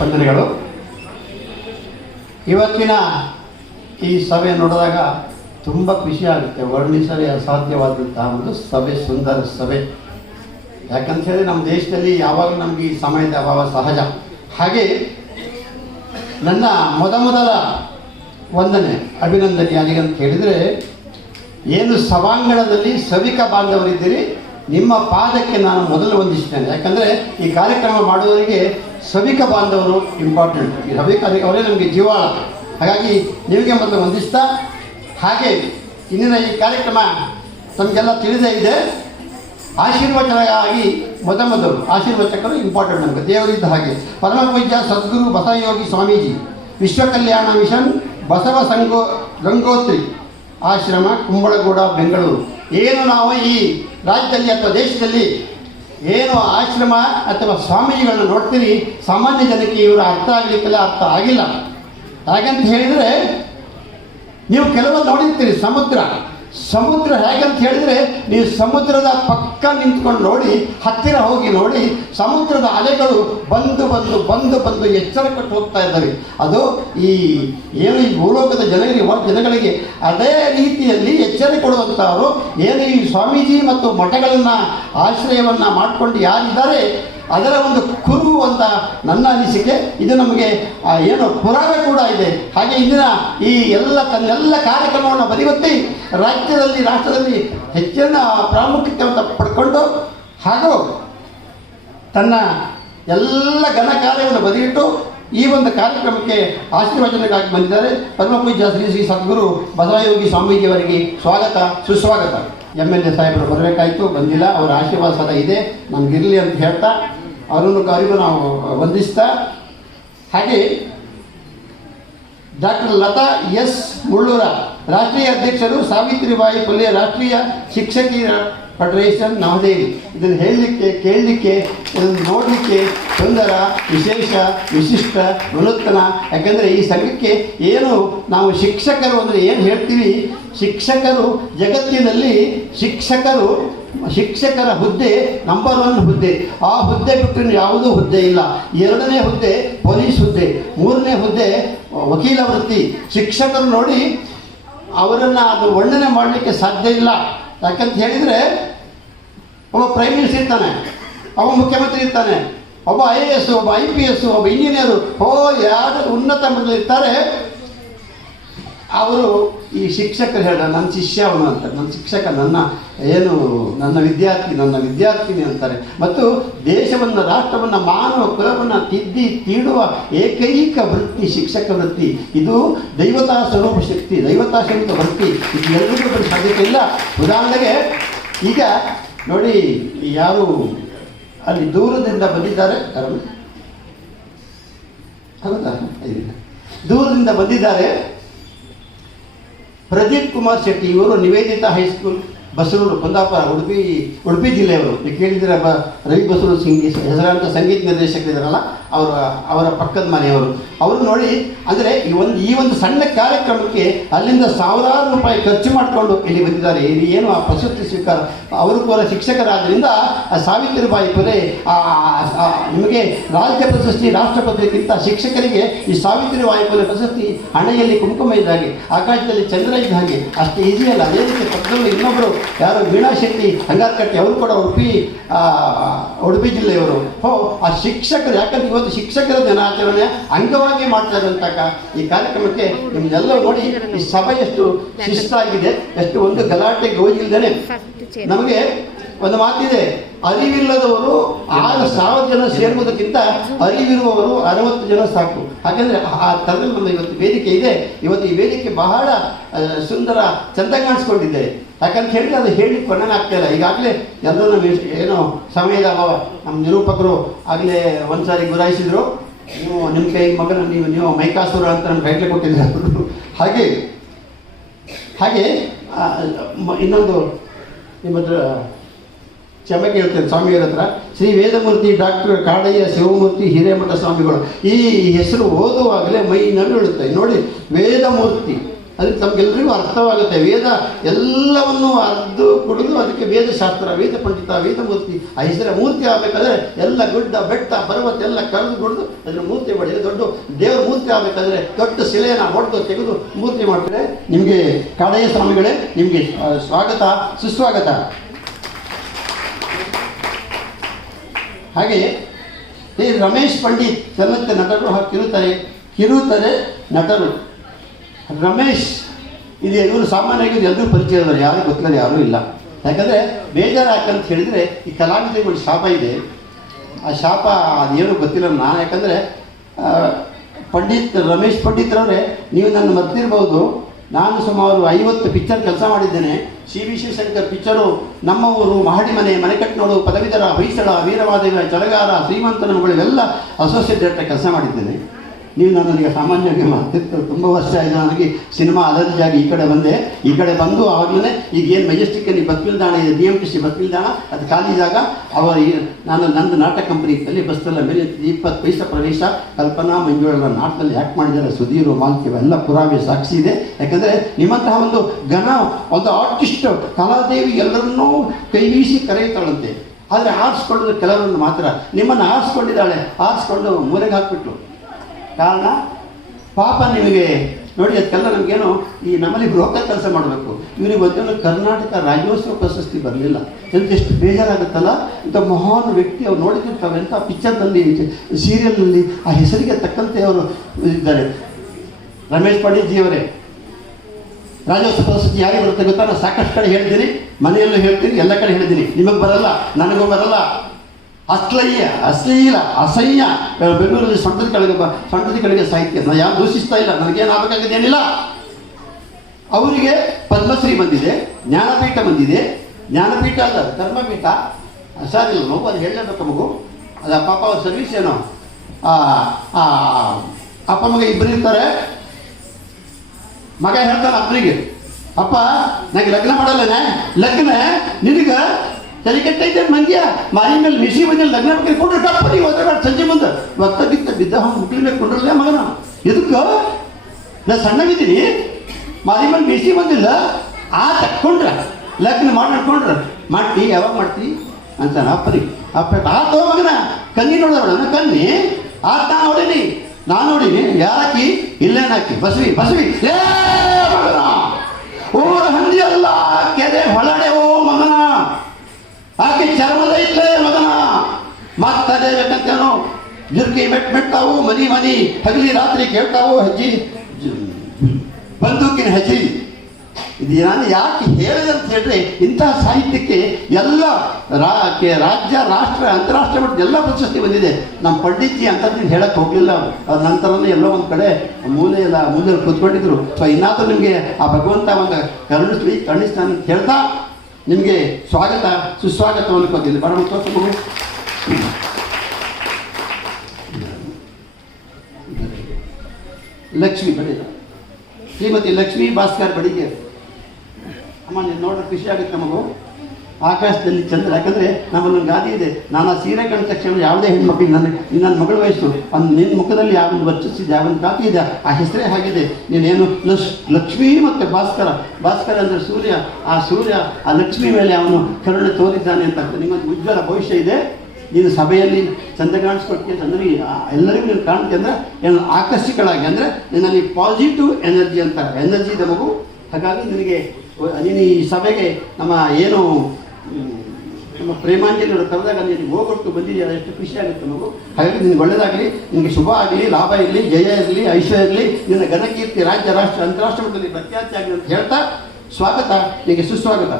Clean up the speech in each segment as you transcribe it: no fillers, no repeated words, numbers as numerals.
ವಂದನೆಗಳು. ಇವತ್ತಿನ ಈ ಸಭೆ ನೋಡಿದಾಗ ತುಂಬ ಖುಷಿಯಾಗುತ್ತೆ. ವರ್ಣಿಸಲೇ ಅಸಾಧ್ಯವಾದಂತಹ ಒಂದು ಸಭೆ, ಸುಂದರ ಸಭೆ. ಯಾಕಂತ ಹೇಳಿ ನಮ್ಮ ದೇಶದಲ್ಲಿ ಯಾವಾಗಲೂ ನಮಗೆ ಈ ಸಮಯದ ಅಭಾವ ಸಹಜ. ಹಾಗೆ ನನ್ನ ಮೊದಲ ವಂದನೆ, ಅಭಿನಂದನೆ ಯಾರಿಗಂತ ಹೇಳಿದರೆ, ಏನು ಸಭಾಂಗಣದಲ್ಲಿ ಸಭಿಕ ಬಾಂಧವರಿದ್ದೀರಿ, ನಿಮ್ಮ ಪಾದಕ್ಕೆ ನಾನು ಮೊದಲು ವಂದಿಸ್ತೇನೆ. ಯಾಕಂದರೆ ಈ ಕಾರ್ಯಕ್ರಮ ಮಾಡುವವರಿಗೆ ಸಭಿಕ ಬಾಂಧವರು ಇಂಪಾರ್ಟೆಂಟ್. ಈ ಸಭಿಕ ಅವರೇ ನಮಗೆ ಜೀವಾಳ. ಹಾಗಾಗಿ ನಿಮಗೆ ಮೊದಲು ವಂದಿಸ್ತಾ, ಹಾಗೆ ಇಂದಿನ ಈ ಕಾರ್ಯಕ್ರಮ ನಮಗೆಲ್ಲ ತಿಳಿದೇ ಇದೆ. ಆಶೀರ್ವಚನವಾಗಿ ಮೊದಲು ಆಶೀರ್ವಚಕರು ಇಂಪಾರ್ಟೆಂಟ್. ನಮಗೆ ದೇವರಿದ್ದ ಹಾಗೆ ಪರಮ ಪೂಜ್ಯ ಸದ್ಗುರು ಬಸವಯೋಗಿ ಸ್ವಾಮೀಜಿ, ವಿಶ್ವ ಕಲ್ಯಾಣ ಮಿಷನ್, ಬಸವ ಗಂಗೋತ್ರಿ ಆಶ್ರಮ, ಕುಂಬಳಗೂಡ, ಬೆಂಗಳೂರು. ಏನು ನಾವು ಈ ರಾಜ್ಯದಲ್ಲಿ ಅಥವಾ ದೇಶದಲ್ಲಿ ಏನು ಆಶ್ರಮ ಅಥವಾ ಸ್ವಾಮೀಜಿಗಳನ್ನ ನೋಡ್ತೀರಿ, ಸಾಮಾನ್ಯ ಜನಕ್ಕೆ ಇವರು ಅರ್ಥ ಆಗಲಿಕ್ಕೆಲ್ಲ ಅರ್ಥ ಆಗಿಲ್ಲ. ಹಾಗಂತ ಹೇಳಿದರೆ, ನೀವು ಕೆಲವೊಂದು ನೋಡಿರ್ತೀರಿ, ಸಮುದ್ರ ಹೇಗಂತ ಹೇಳಿದರೆ, ನೀವು ಸಮುದ್ರದ ಪಕ್ಕ ನಿಂತ್ಕೊಂಡು ನೋಡಿ, ಹತ್ತಿರ ಹೋಗಿ ನೋಡಿ, ಸಮುದ್ರದ ಅಲೆಗಳು ಬಂದು ಎಚ್ಚರ ಕೊಟ್ಟು ಹೋಗ್ತಾ ಇದ್ದಾವೆ. ಅದು ಏನು ಈ ಭೂಲೋಕದ ಜನಗಳಿಗೆ ಅದೇ ರೀತಿಯಲ್ಲಿ ಎಚ್ಚರಿಕೆ ಕೊಡುವಂಥವರು ಏನು ಈ ಸ್ವಾಮೀಜಿ ಮತ್ತು ಮಠಗಳನ್ನು ಆಶ್ರಯವನ್ನು ಮಾಡಿಕೊಂಡು ಯಾರಿದ್ದಾರೆ, ಅದರ ಒಂದು ಕುರು ಅಂತ ನನ್ನ ಅನಿಸಿಕೆ. ಇದು ನಮಗೆ ಏನು ಪುರಾವೆ ಕೂಡ ಇದೆ. ಹಾಗೆ ಇಂದಿನ ಈ ತನ್ನೆಲ್ಲ ಕಾರ್ಯಕ್ರಮವನ್ನು ಬದಿಗೊತ್ತಿ ರಾಷ್ಟ್ರದಲ್ಲಿ ಹೆಚ್ಚಿನ ಪ್ರಾಮುಖ್ಯತೆಯನ್ನು ಪಡ್ಕೊಂಡು, ಹಾಗೂ ತನ್ನ ಎಲ್ಲ ಘನ ಕಾರ್ಯವನ್ನು ಬದಿಗಿಟ್ಟು ಈ ಒಂದು ಕಾರ್ಯಕ್ರಮಕ್ಕೆ ಆಶೀರ್ವಚನಕ್ಕಾಗಿ ಬಂದಿದ್ದಾರೆ ಪರಮ ಪೂಜ್ಯ ಶ್ರೀ ಸದ್ಗುರು ಬಸವಯೋಗಿ ಸ್ವಾಮೀಜಿಯವರಿಗೆ ಸ್ವಾಗತ, ಸುಸ್ವಾಗತ. MLA ಸಾಹೇಬರು ಬರಬೇಕಾಯಿತು, ಬಂದಿಲ್ಲ. ಅವರ ಆಶೀರ್ವಾದ ಸದಾ ಇದೆ, ನಮಗಿರಲಿ ಅಂತ ಹೇಳ್ತಾ ಅವರಿಗೂ ನಾವು ವಂದಿಸ್ತಾ, ಹಾಗೆ ಡಾಕ್ಟರ್ ಲತಾ ಎಸ್ ಮುಳ್ಳೂರ, ರಾಷ್ಟ್ರೀಯ ಅಧ್ಯಕ್ಷರು, ಸಾವಿತ್ರಿಬಾಯಿ ಫುಲೆ ರಾಷ್ಟ್ರೀಯ ಶಿಕ್ಷಕಿಯರ ಫೆಡರೇಷನ್, ನವದೆಹಲಿ. ಇದನ್ನು ಹೇಳಲಿಕ್ಕೆ, ಕೇಳಲಿಕ್ಕೆ, ಇದನ್ನು ನೋಡಲಿಕ್ಕೆ ಸುಂದರ, ವಿಶೇಷ, ವಿಶಿಷ್ಟ, ವಿನೂತನ. ಯಾಕೆಂದರೆ ಈ ಸಂಘಕ್ಕೆ ಏನು ನಾವು ಶಿಕ್ಷಕರು ಅಂದರೆ ಏನು ಹೇಳ್ತೀವಿ, ಶಿಕ್ಷಕರು ಜಗತ್ತಿನಲ್ಲಿ ಶಿಕ್ಷಕರ ಹುದ್ದೆ ನಂಬರ್ 1 ಹುದ್ದೆ. ಆ ಹುದ್ದೆ ಬಿಟ್ಟು ಯಾವುದೂ ಹುದ್ದೆ ಇಲ್ಲ. 2ನೇ ಹುದ್ದೆ ಪೊಲೀಸ್ ಹುದ್ದೆ, 3ನೇ ಹುದ್ದೆ ವಕೀಲ ವೃತ್ತಿ. ಶಿಕ್ಷಕರು ನೋಡಿ, ಅವರನ್ನು ಅದು ವರ್ಣನೆ ಮಾಡಲಿಕ್ಕೆ ಸಾಧ್ಯ ಇಲ್ಲ. ಯಾಕಂತ ಹೇಳಿದರೆ, ಒಬ್ಬ ಪ್ರೈಮ್ ಮಿನಿಸ್ಟರ್ ಇರ್ತಾನೆ, ಒಬ್ಬ ಮುಖ್ಯಮಂತ್ರಿ ಇರ್ತಾನೆ, ಒಬ್ಬ IAS, ಒಬ್ಬ IPS, ಒಬ್ಬ ಇಂಜಿನಿಯರು, ಯಾರು ಉನ್ನತ ಮಟ್ಟದಲ್ಲಿ ಇರ್ತಾರೆ. ಅವರು ಈ ಶಿಕ್ಷಕರು ಹೇಳ, ನನ್ನ ಶಿಷ್ಯ ಅವನು ಅಂತಾರೆ, ನನ್ನ ಶಿಕ್ಷಕ, ನನ್ನ ವಿದ್ಯಾರ್ಥಿನಿ ಅಂತಾರೆ. ಮತ್ತು ದೇಶವನ್ನು, ರಾಷ್ಟ್ರವನ್ನು, ಮಾನವ ಕುಲವನ್ನು ತೀಡುವ ಏಕೈಕ ವೃತ್ತಿ ಶಿಕ್ಷಕ ವೃತ್ತಿ. ಇದು ದೈವತಾ ಸ್ವರೂಪ ಶಕ್ತಿ, ದೈವತಾ ಸ್ವರೂಪ ವೃತ್ತಿ. ಇದು ಎಲ್ಲರಿಗೂ ಸಾಧ್ಯತೆ ಇಲ್ಲ. ಉದಾಹರಣೆಗೆ ಈಗ ನೋಡಿ, ಯಾರು ಅಲ್ಲಿ ದೂರದಿಂದ ಬಂದಿದ್ದಾರೆ, ಹೌದಾ, ದೂರದಿಂದ ಬಂದಿದ್ದಾರೆ. ಪ್ರದೀಪ್ ಕುಮಾರ್ ಶೆಟ್ಟಿ, ಇವರು ನಿವೇದಿತಾ ಹೈಸ್ಕೂಲ್, ಬಸರೂರು, ಕುಂದಾಪುರ, ಉಡುಪಿ ಜಿಲ್ಲೆಯವರು. ನೀವು ಕೇಳಿದರೆ ರವಿ ಬಸರೂರು ಹೆಸರಾಂತ ಸಂಗೀತ ನಿರ್ದೇಶಕರಿದ್ದಾರಲ್ಲ, ಅವರ ಪಕ್ಕದ ಮನೆಯವರು. ಅವರು ನೋಡಿ, ಅಂದರೆ ಈ ಒಂದು ಸಣ್ಣ ಕಾರ್ಯಕ್ರಮಕ್ಕೆ ಅಲ್ಲಿಂದ ಸಾವಿರಾರು ರೂಪಾಯಿ ಖರ್ಚು ಮಾಡಿಕೊಂಡು ಇಲ್ಲಿ ಬಂದಿದ್ದಾರೆ. ಇಲ್ಲಿ ಏನು ಆ ಪ್ರಶಸ್ತಿ ಸ್ವೀಕಾರ, ಅವರು ಕೂಡ ಶಿಕ್ಷಕರಾದ್ದರಿಂದ ಸಾವಿತ್ರಿಬಾಯಿ ಫುಲೆ ನಿಮಗೆ ರಾಜ್ಯ ಪ್ರಶಸ್ತಿ, ರಾಷ್ಟ್ರಪತಿಗಿಂತ ಶಿಕ್ಷಕರಿಗೆ ಈ ಸಾವಿತ್ರಿಬಾಯಿ ಫುಲೆ ಪ್ರಶಸ್ತಿ ಹಣೆಯಲ್ಲಿ ಕುಂಕುಮ ಇದ್ದ ಹಾಗೆ, ಆಕಾಶದಲ್ಲಿ ಚಂದ್ರ ಇದ್ದ ಹಾಗೆ, ಅಷ್ಟು ಈಸಿ ಅಲ್ಲ. ಅದೇ ರೀತಿ ಪಕ್ಕದಲ್ಲಿ ಇನ್ನೊಬ್ಬರು ಯಾರು ವೀಣಾ ಶೆಟ್ಟಿ ಹಂಗಾರಕಟ್ಟೆ, ಅವರು ಕೂಡ ಉಡುಪಿ ಜಿಲ್ಲೆಯವರು. ಆ ಶಿಕ್ಷಕರು, ಯಾಕಂದ್ರೆ ಇವತ್ತು ಶಿಕ್ಷಕರ ದಿನಾಚರಣೆ ಅಂಗವಾಗಿ ಮಾಡ್ತಾ ಇರುವಂತಹ ಈ ಕಾರ್ಯಕ್ರಮಕ್ಕೆ ನಿಮ್ದೆಲ್ಲ ನೋಡಿ, ಈ ಸಭೆ ಎಷ್ಟು ಶಿಸ್ತಾಗಿದೆ, ಎಷ್ಟು ಒಂದು ಗಲಾಟೆ ಗೋಜಿಲ್ದೇನೆ. ನಮಗೆ ಒಂದು ಮಾತಿದೆ, ಅರಿವಿಲ್ಲದವರು 6,000 ಜನ ಸೇರುವುದಕ್ಕಿಂತ ಅರಿವಿರುವವರು 60 ಜನ ಸಾಕು. ಹಾಗೆಂದರೆ ಆ ಥರದಲ್ಲಿ ನಮ್ಮ ಇವತ್ತು ವೇದಿಕೆ ಇದೆ. ಇವತ್ತು ಈ ವೇದಿಕೆ ಬಹಳ ಸುಂದರ, ಚೆಂದ ಕಾಣಿಸ್ಕೊಂಡಿದೆ. ಯಾಕಂತ ಹೇಳಿದ್ರೆ ಅದು ಹೇಳಿ ಕೊನೆನೇ ಆಗ್ತಾಯಿಲ್ಲ. ಈಗಾಗಲೇ ಎಲ್ಲರೂ ನಮ್ಮ ಏನೋ ಸಮಯದ ಅಭಾವ, ನಮ್ಮ ನಿರೂಪಕರು ಆಗಲೇ ಒಂದು ಸಾರಿ ಗುರಾಯಿಸಿದ್ರು, ನೀವು ನಿಮ್ಮ ಕೈ ಮಗನ ನೀವು ಮೈಕಾಸುರ ಅಂತ ನಮ್ಗೆ ಗೈಡ್ಲೆ ಕೊಟ್ಟಿದ್ದಾರೆ. ಹಾಗೆ ಇನ್ನೊಂದು ನಿಮ್ಮ ಹತ್ರ ಕ್ಷಮೆ ಕೇಳ್ತೇನೆ ಸ್ವಾಮಿಯವರ ಹತ್ರ. ಶ್ರೀ ವೇದಮೂರ್ತಿ ಡಾಕ್ಟರ್ ಕಾಡಯ್ಯ ಶಿವಮೂರ್ತಿ ಹಿರೇಮಠ ಸ್ವಾಮಿಗಳು. ಈ ಹೆಸರು ಓದುವಾಗಲೇ ಮೈ ನಡುಳುತ್ತೆ ನೋಡಿ. ವೇದಮೂರ್ತಿ ಅದಕ್ಕೆ ನಮಗೆಲ್ಲರಿಗೂ ಅರ್ಥವಾಗುತ್ತೆ. ವೇದ ಎಲ್ಲವನ್ನು ಅರ್ದು ಕುಡಿದು ಅದಕ್ಕೆ ವೇದಶಾಸ್ತ್ರ, ವೇದ ಪಂಡಿತ, ವೇದಮೂರ್ತಿ. ಆ ಹೆಸರ ಮೂರ್ತಿ ಆಗಬೇಕಾದ್ರೆ ಎಲ್ಲ ಗುಡ್ಡ ಬೆಟ್ಟ ಪರ್ವತ ಎಲ್ಲ ಕರೆದು ಕುಡಿದು ಅದನ್ನು ಮೂರ್ತಿ ಮಾಡಿ, ದೊಡ್ಡ ದೇವರ ಮೂರ್ತಿ ಆಗಬೇಕಾದ್ರೆ ದೊಡ್ಡ ಶಿಲೆಯನ್ನು ಹೊಡೆದು ತೆಗೆದು ಮೂರ್ತಿ ಮಾಡ್ತಾರೆ. ನಿಮಗೆ ಕಾಡಯ್ಯ ಸ್ವಾಮಿಗಳೇ, ನಿಮಗೆ ಸ್ವಾಗತ ಸುಸ್ವಾಗತ. ಹಾಗೆಯೇ ಈ ರಮೇಶ್ ಪಂಡಿತ್ ಚಲನಚಿತ್ರ ನಟರು ಹಾಗೂ ಕಿರುತೆರೆ ನಟರು. ರಮೇಶ್ ಇದು ಇವರು ಸಾಮಾನ್ಯವಾಗಿ ಎಲ್ಲರೂ ಪರಿಚಯ ಇದ್ದಾರೆ, ಯಾರು ಗೊತ್ತಿಲ್ಲ, ಯಾರೂ ಇಲ್ಲ. ಯಾಕಂದರೆ ಬೇಜಾರು ಯಾಕಂತ ಹೇಳಿದರೆ ಈ ಕಲಾವಿದರಿಗೆ ಶಾಪ ಇದೆ. ಆ ಶಾಪ ಅದೇನು ಗೊತ್ತಿಲ್ಲ ನಾನು. ಯಾಕಂದರೆ ರಮೇಶ್ ಪಂಡಿತ್ರವರೇ, ನೀವು ನನ್ನ ಮರ್ತಿರ್ಬೋದು, ನಾನು ಸುಮಾರು 50 ಪಿಕ್ಚರ್ ಕೆಲಸ ಮಾಡಿದ್ದೇನೆ. ಸಿ ವಿ ಶಿವಶಂಕರ್ ಪಿಕ್ಚರು, ನಮ್ಮ ಊರು, ಮಹಡಿ ಮನೆ, ಮನೆಕಟ್ಟಿನೋಡು, ಪದವೀಧರ, ಹೊಯ್ಸಳ, ವೀರವಾದಿಗಳ, ಚಳಗಾರ, ಶ್ರೀಮಂತನ ಮಗಳು ಇವೆಲ್ಲ ಅಸೋಸಿಯೇಟ್ ಡೈರೆಕ್ಟರ್ ಕೆಲಸ ಮಾಡಿದ್ದೇನೆ. ನೀವು ನನಗೆ ಸಾಮಾನ್ಯವಾಗಿ ಮಾತಿರ್ತಾರೆ. ತುಂಬ ವರ್ಷ ಆಯಿತು ನನಗೆ ಸಿನಿಮಾ ಅಲರ್ಜಿಯಾಗಿ ಈ ಕಡೆ ಬಂದೆ. ಈ ಕಡೆ ಬಂದು ಆವಾಗಲೇ ಈಗ ಏನು ಮೆಜೆಸ್ಟಿಕ್ಕಲ್ಲಿ ಬಸ್ ನಿಲ್ದಾಣ ಇದೆ, DMTC ಬಸ್ ನಿಲ್ದಾಣ, ಅದು ಖಾಲಿ ಜಾಗ. ನಾನು ನಂದು ನಾಟಕ ಕಂಪ್ನಿಯಲ್ಲಿ ಬಸ್ಸೆಲ್ಲ ಮೇಲೆ 20 ಪೈಸಾ ಪ್ರವೇಶ, ಕಲ್ಪನಾ ಮಂಜುಳೆಲ್ಲ ನಾಟಕದಲ್ಲಿ ಆ್ಯಕ್ಟ್ ಮಾಡಿದ್ದಾರೆ. ಸುಧೀರು, ಮಾಲ್ಕಿವ ಎಲ್ಲ ಪುರಾವೆ ಸಾಕ್ಷಿ ಇದೆ. ಯಾಕಂದರೆ ನಿಮ್ಮಂತಹ ಒಂದು ಆರ್ಟಿಸ್ಟ್ ಕಲಾದೇವಿ ಎಲ್ಲರನ್ನೂ ಕೈ ಬೀಸಿ ಕರೆಯುತ್ತಾಳಂತೆ. ಆದರೆ ಆರಿಸ್ಕೊಳ್ಳೋದು ಕೆಲವರನ್ನು ಮಾತ್ರ. ನಿಮ್ಮನ್ನು ಆರಿಸ್ಕೊಂಡು ಮೂಲೆಗೆ ಹಾಕಿಬಿಟ್ಲು. ಕಾರಣ ಪಾಪ ನಿಮಗೆ ನೋಡಿ, ಅದಕ್ಕೆಲ್ಲ ನಮಗೇನು ಈ ನಮ್ಮಲ್ಲಿ ಬ್ರೋಕರ್ ಕೆಲಸ ಮಾಡಬೇಕು. ಇವರಿಗೆ ಒಂದು ಕರ್ನಾಟಕ ರಾಜ್ಯೋತ್ಸವ ಪ್ರಶಸ್ತಿ ಬರಲಿಲ್ಲ. ಎಷ್ಟು ಬೇಜಾರಾಗುತ್ತಲ್ಲ. ಇಂಥ ಮಹಾನ್ ವ್ಯಕ್ತಿ ಅವ್ರು ನೋಡಿದಿರ್ತಾವೆ ಅಂತ ಪಿಕ್ಚರ್ನಲ್ಲಿ, ಸೀರಿಯಲ್ನಲ್ಲಿ ಆ ಹೆಸರಿಗೆ ತಕ್ಕಂತೆ ಅವರು ಇದ್ದಾರೆ. ರಮೇಶ್ ಪಂಡಿತ್ ಜಿಯವರೇ, ರಾಜ್ಯೋತ್ಸವ ಪ್ರಶಸ್ತಿ ಯಾರಿಗೆ ಬರುತ್ತೆ ಗೊತ್ತಾ? ನಾನು ಸಾಕಷ್ಟು ಕಡೆ ಹೇಳ್ತೀನಿ, ಮನೆಯಲ್ಲೂ ಹೇಳ್ತೀನಿ, ಎಲ್ಲ ಕಡೆ ಹೇಳ್ತೀನಿ. ನಿಮಗೆ ಬರಲ್ಲ, ನನಗೂ ಬರಲ್ಲ. ಅಶ್ಲೀಲ, ಅಸಹ್ಯ ಬೆಂಗಳೂರಲ್ಲಿ ಸೊಂಟದಿಗಳಿಗೆ ಸಾಹಿತ್ಯ. ನಾನು ಯಾರು ದೂಷಿಸ್ತಾ ಇಲ್ಲ, ನನಗೇನು ಆಗಬೇಕಾಗಿದ್ದೇನಿಲ್ಲ. ಅವರಿಗೆ ಪದ್ಮಶ್ರೀ ಬಂದಿದೆ, ಜ್ಞಾನಪೀಠ ಬಂದಿದೆ. ಜ್ಞಾನಪೀಠ ಅಲ್ಲ, ಧರ್ಮಪೀಠ. ಸಾರಿಲ್ಲ ಮಗು, ಅದು ಹೇಳಲೇಬೇಕು ಮಗು. ಅದು ಪಾಪ ಅವ್ರ ಸರ್ವಿಸ್ ಏನೋ. ಅಪ್ಪ ಮಗ ಇಬ್ಬರು ಇರ್ತಾರೆ. ಮಗ ಹೇಳ್ತಾನೆ ಅಪ್ಪನಿಗೆ, ಅಪ್ಪ ನನಗೆ ಲಗ್ನ ಮಾಡಲ್ಲನೆ, ಲಗ್ನ ನಿನಗೆ ತಲೆ ಕೆಟ್ಟೈತೆ ಮಂಗ್ಯ, ಮಾರಿ ಮೇಲೆ ಮಿಸಿ ಬಂದಲ್ಲಿ ಲಗ್ನ ಬಗ್ಗೆ ಕೊಂಡ್ರೆ ಟಪ್ಪ ನೀವು ಹೋದ್ರೆ ಸಂಜೆ ಮುಂದೆ ಒತ್ತ ಬಿದ್ದ ಮುಟ್ಲಿಲ್ಲ ಕೊಂಡ್ರಲ್ಲ ಮಗನ. ಇದಕ್ಕೆ ನಾನು ಸಣ್ಣಗಿದ್ದೀನಿ, ಮಾರಿ ಮೇಲೆ ಮಿಸಿ ಬಂದಿಲ್ಲ, ಆ ತಕ್ಕೊಂಡ್ರೆ ಲಗ್ನ ಮಾಡ್ಕೊಂಡ್ರೆ ಮಾಡ್ತಿ, ಯಾವಾಗ ಮಾಡ್ತಿ ಅಂತಾನೆ ಅಪ್ಪನಿಗೆ. ಅಪ್ಪ ಆತೋ ಮಗನ, ಕನ್ನಿ ನೋಡೋಣ, ಕನ್ನಿ ಆತ ನೋಡೀನಿ, ನಾನು ನೋಡೀನಿ. ಯಾರಾಕಿ? ಇಲ್ಲೇನಾಕಿ? ಬಸವಿ ಏ ಮಗನ, ಊರ ಹಂದಿ ಅಲ್ಲ, ಕೆರೆ ಹೊಳಡೆ ಓ ಮಗನ, ಆಕೆ ಚರ್ಮದ ಇಲ್ಲೇ ಮಗನ. ಮಾತದೇ ಬೇಕಂತೇನೋ, ಜುರ್ಕಿ ಮೆಟ್ಟಾವು, ಮನಿ ಹಗಲಿ ರಾತ್ರಿ ಕೇಳ್ತಾವು, ಹೆಜ್ಜಿ ಬಂದೂಕಿನ ಹೆಜ್ಜಿ. ಇದು ನಾನು ಯಾಕೆ ಹೇಳಿದೆ ಅಂತ ಹೇಳಿದ್ರೆ, ಇಂತಹ ಸಾಹಿತ್ಯಕ್ಕೆ ಎಲ್ಲ ರಾಜ್ಯ, ರಾಷ್ಟ್ರ, ಅಂತಾರಾಷ್ಟ್ರ ಮಟ್ಟದ ಎಲ್ಲ ಪ್ರಶಸ್ತಿ ಬಂದಿದೆ. ನಮ್ಮ ಪಂಡಿತ್ಜಿ ಅಂತದ್ದು ಹೇಳಕ್ಕೆ ಹೋಗಲಿಲ್ಲ. ಅವ್ರ ನಂತರನೇ ಎಲ್ಲೋ ಒಂದು ಕಡೆ ಮೂಲೆಯಲ್ಲಿ ಕೂತ್ಕೊಂಡಿದ್ರು. ಸೊ ಇನ್ನಾದರೂ ನಿಮಗೆ ಆ ಭಗವಂತ ಒಂದು ಕರುಣಿಸ್ತಾನೆ ಅಂತ ಹೇಳ್ತಾ ನಿಮಗೆ ಸ್ವಾಗತ ಸುಸ್ವಾಗತವನ್ನು ಕೊಟ್ಟಿದ್ದೆ. ಬರೋಣ ತೋರಿಸಬಹುದು. ಲಕ್ಷ್ಮಿ ಬಡಿದ, ಶ್ರೀಮತಿ ಲಕ್ಷ್ಮೀ ಭಾಸ್ಕರ್ ಬಡಿಗೆ. ಅಮ್ಮ ನೀನು ನೋಡ್ರೆ ಖುಷಿ ಆಗುತ್ತೆ ಮಗು. ಆಕಾಶದಲ್ಲಿ ಚಂದ್ರ. ಯಾಕಂದರೆ ನಮ್ಮಲ್ಲೊಂದು ಗಾದಿ ಇದೆ, ನಾನು ಆ ಸೀರೆ ಕಂಡ ತಕ್ಷಣ ಯಾವುದೇ ಹೆಣ್ಮಕ್ಳಿಗೆ ನನ್ನ ಮಗಳ ವಯಸ್ಸು ನಿನ್ನ ಮುಖದಲ್ಲಿ ಯಾವೊಂದು ವರ್ಚಿಸಿದೆ, ಯಾವೊಂದು ಖಾತಿ ಇದೆ, ಆ ಹೆಸರೇ ಆಗಿದೆ. ನೀನೇನು ಲಕ್ಷ್ಮೀ ಮತ್ತು ಭಾಸ್ಕರ ಅಂದರೆ ಸೂರ್ಯ. ಆ ಸೂರ್ಯ ಆ ಲಕ್ಷ್ಮಿ ಮೇಲೆ ಅವನು ಕರುಣೆ ತೋರಿದ್ದಾನೆ ಅಂತ ನಿಮಗೊಂದು ಉಜ್ವಲ ಭವಿಷ್ಯ ಇದೆ. ನೀನು ಸಭೆಯಲ್ಲಿ ಚಂದ ಕಾಣಿಸ್ಕೊಡ್ತೀಯ ಅಂದರೆ ಎಲ್ಲರಿಗೂ ನೀನು ಕಾಣ್ತೀಯ ಅಂದರೆ ಏನು ಆಕರ್ಷಿಗಳಾಗಿ, ಅಂದರೆ ನಿನ್ನಲ್ಲಿ ಪಾಸಿಟಿವ್ ಎನರ್ಜಿ ಅಂತ ಎನರ್ಜಿ ಇದೆ ಮಗು. ಹಾಗಾಗಿ ನೀನು ಈ ಸಭೆಗೆ ನಮ್ಮ ಪ್ರೇಮಾಂಜಲಿಯವರು ಕರೆದಾಗ ನೀನು ಹೋಗೊಟ್ಟು ಬಂದಿದೆಯಲ್ಲ, ಎಷ್ಟು ಖುಷಿ ಆಗುತ್ತೆ ಮಗು. ಹಾಗಾಗಿ ನಿನಗೆ ಒಳ್ಳೆಯದಾಗಲಿ, ನಿನಗೆ ಶುಭ ಆಗಲಿ, ಲಾಭ ಇರಲಿ, ಜಯ ಇರಲಿ, ಐಶ್ವರ್ಯ ಇರಲಿ, ನಿನ್ನ ಘನಕೀರ್ತಿ ರಾಜ್ಯ, ರಾಷ್ಟ್ರ, ಅಂತಾರಾಷ್ಟ್ರ ಮಟ್ಟದಲ್ಲಿ ಪ್ರಖ್ಯಾತಿ ಆಗಲಿ ಅಂತ ಹೇಳ್ತಾ ಸ್ವಾಗತ, ನಿನಗೆ ಸುಸ್ವಾಗತ.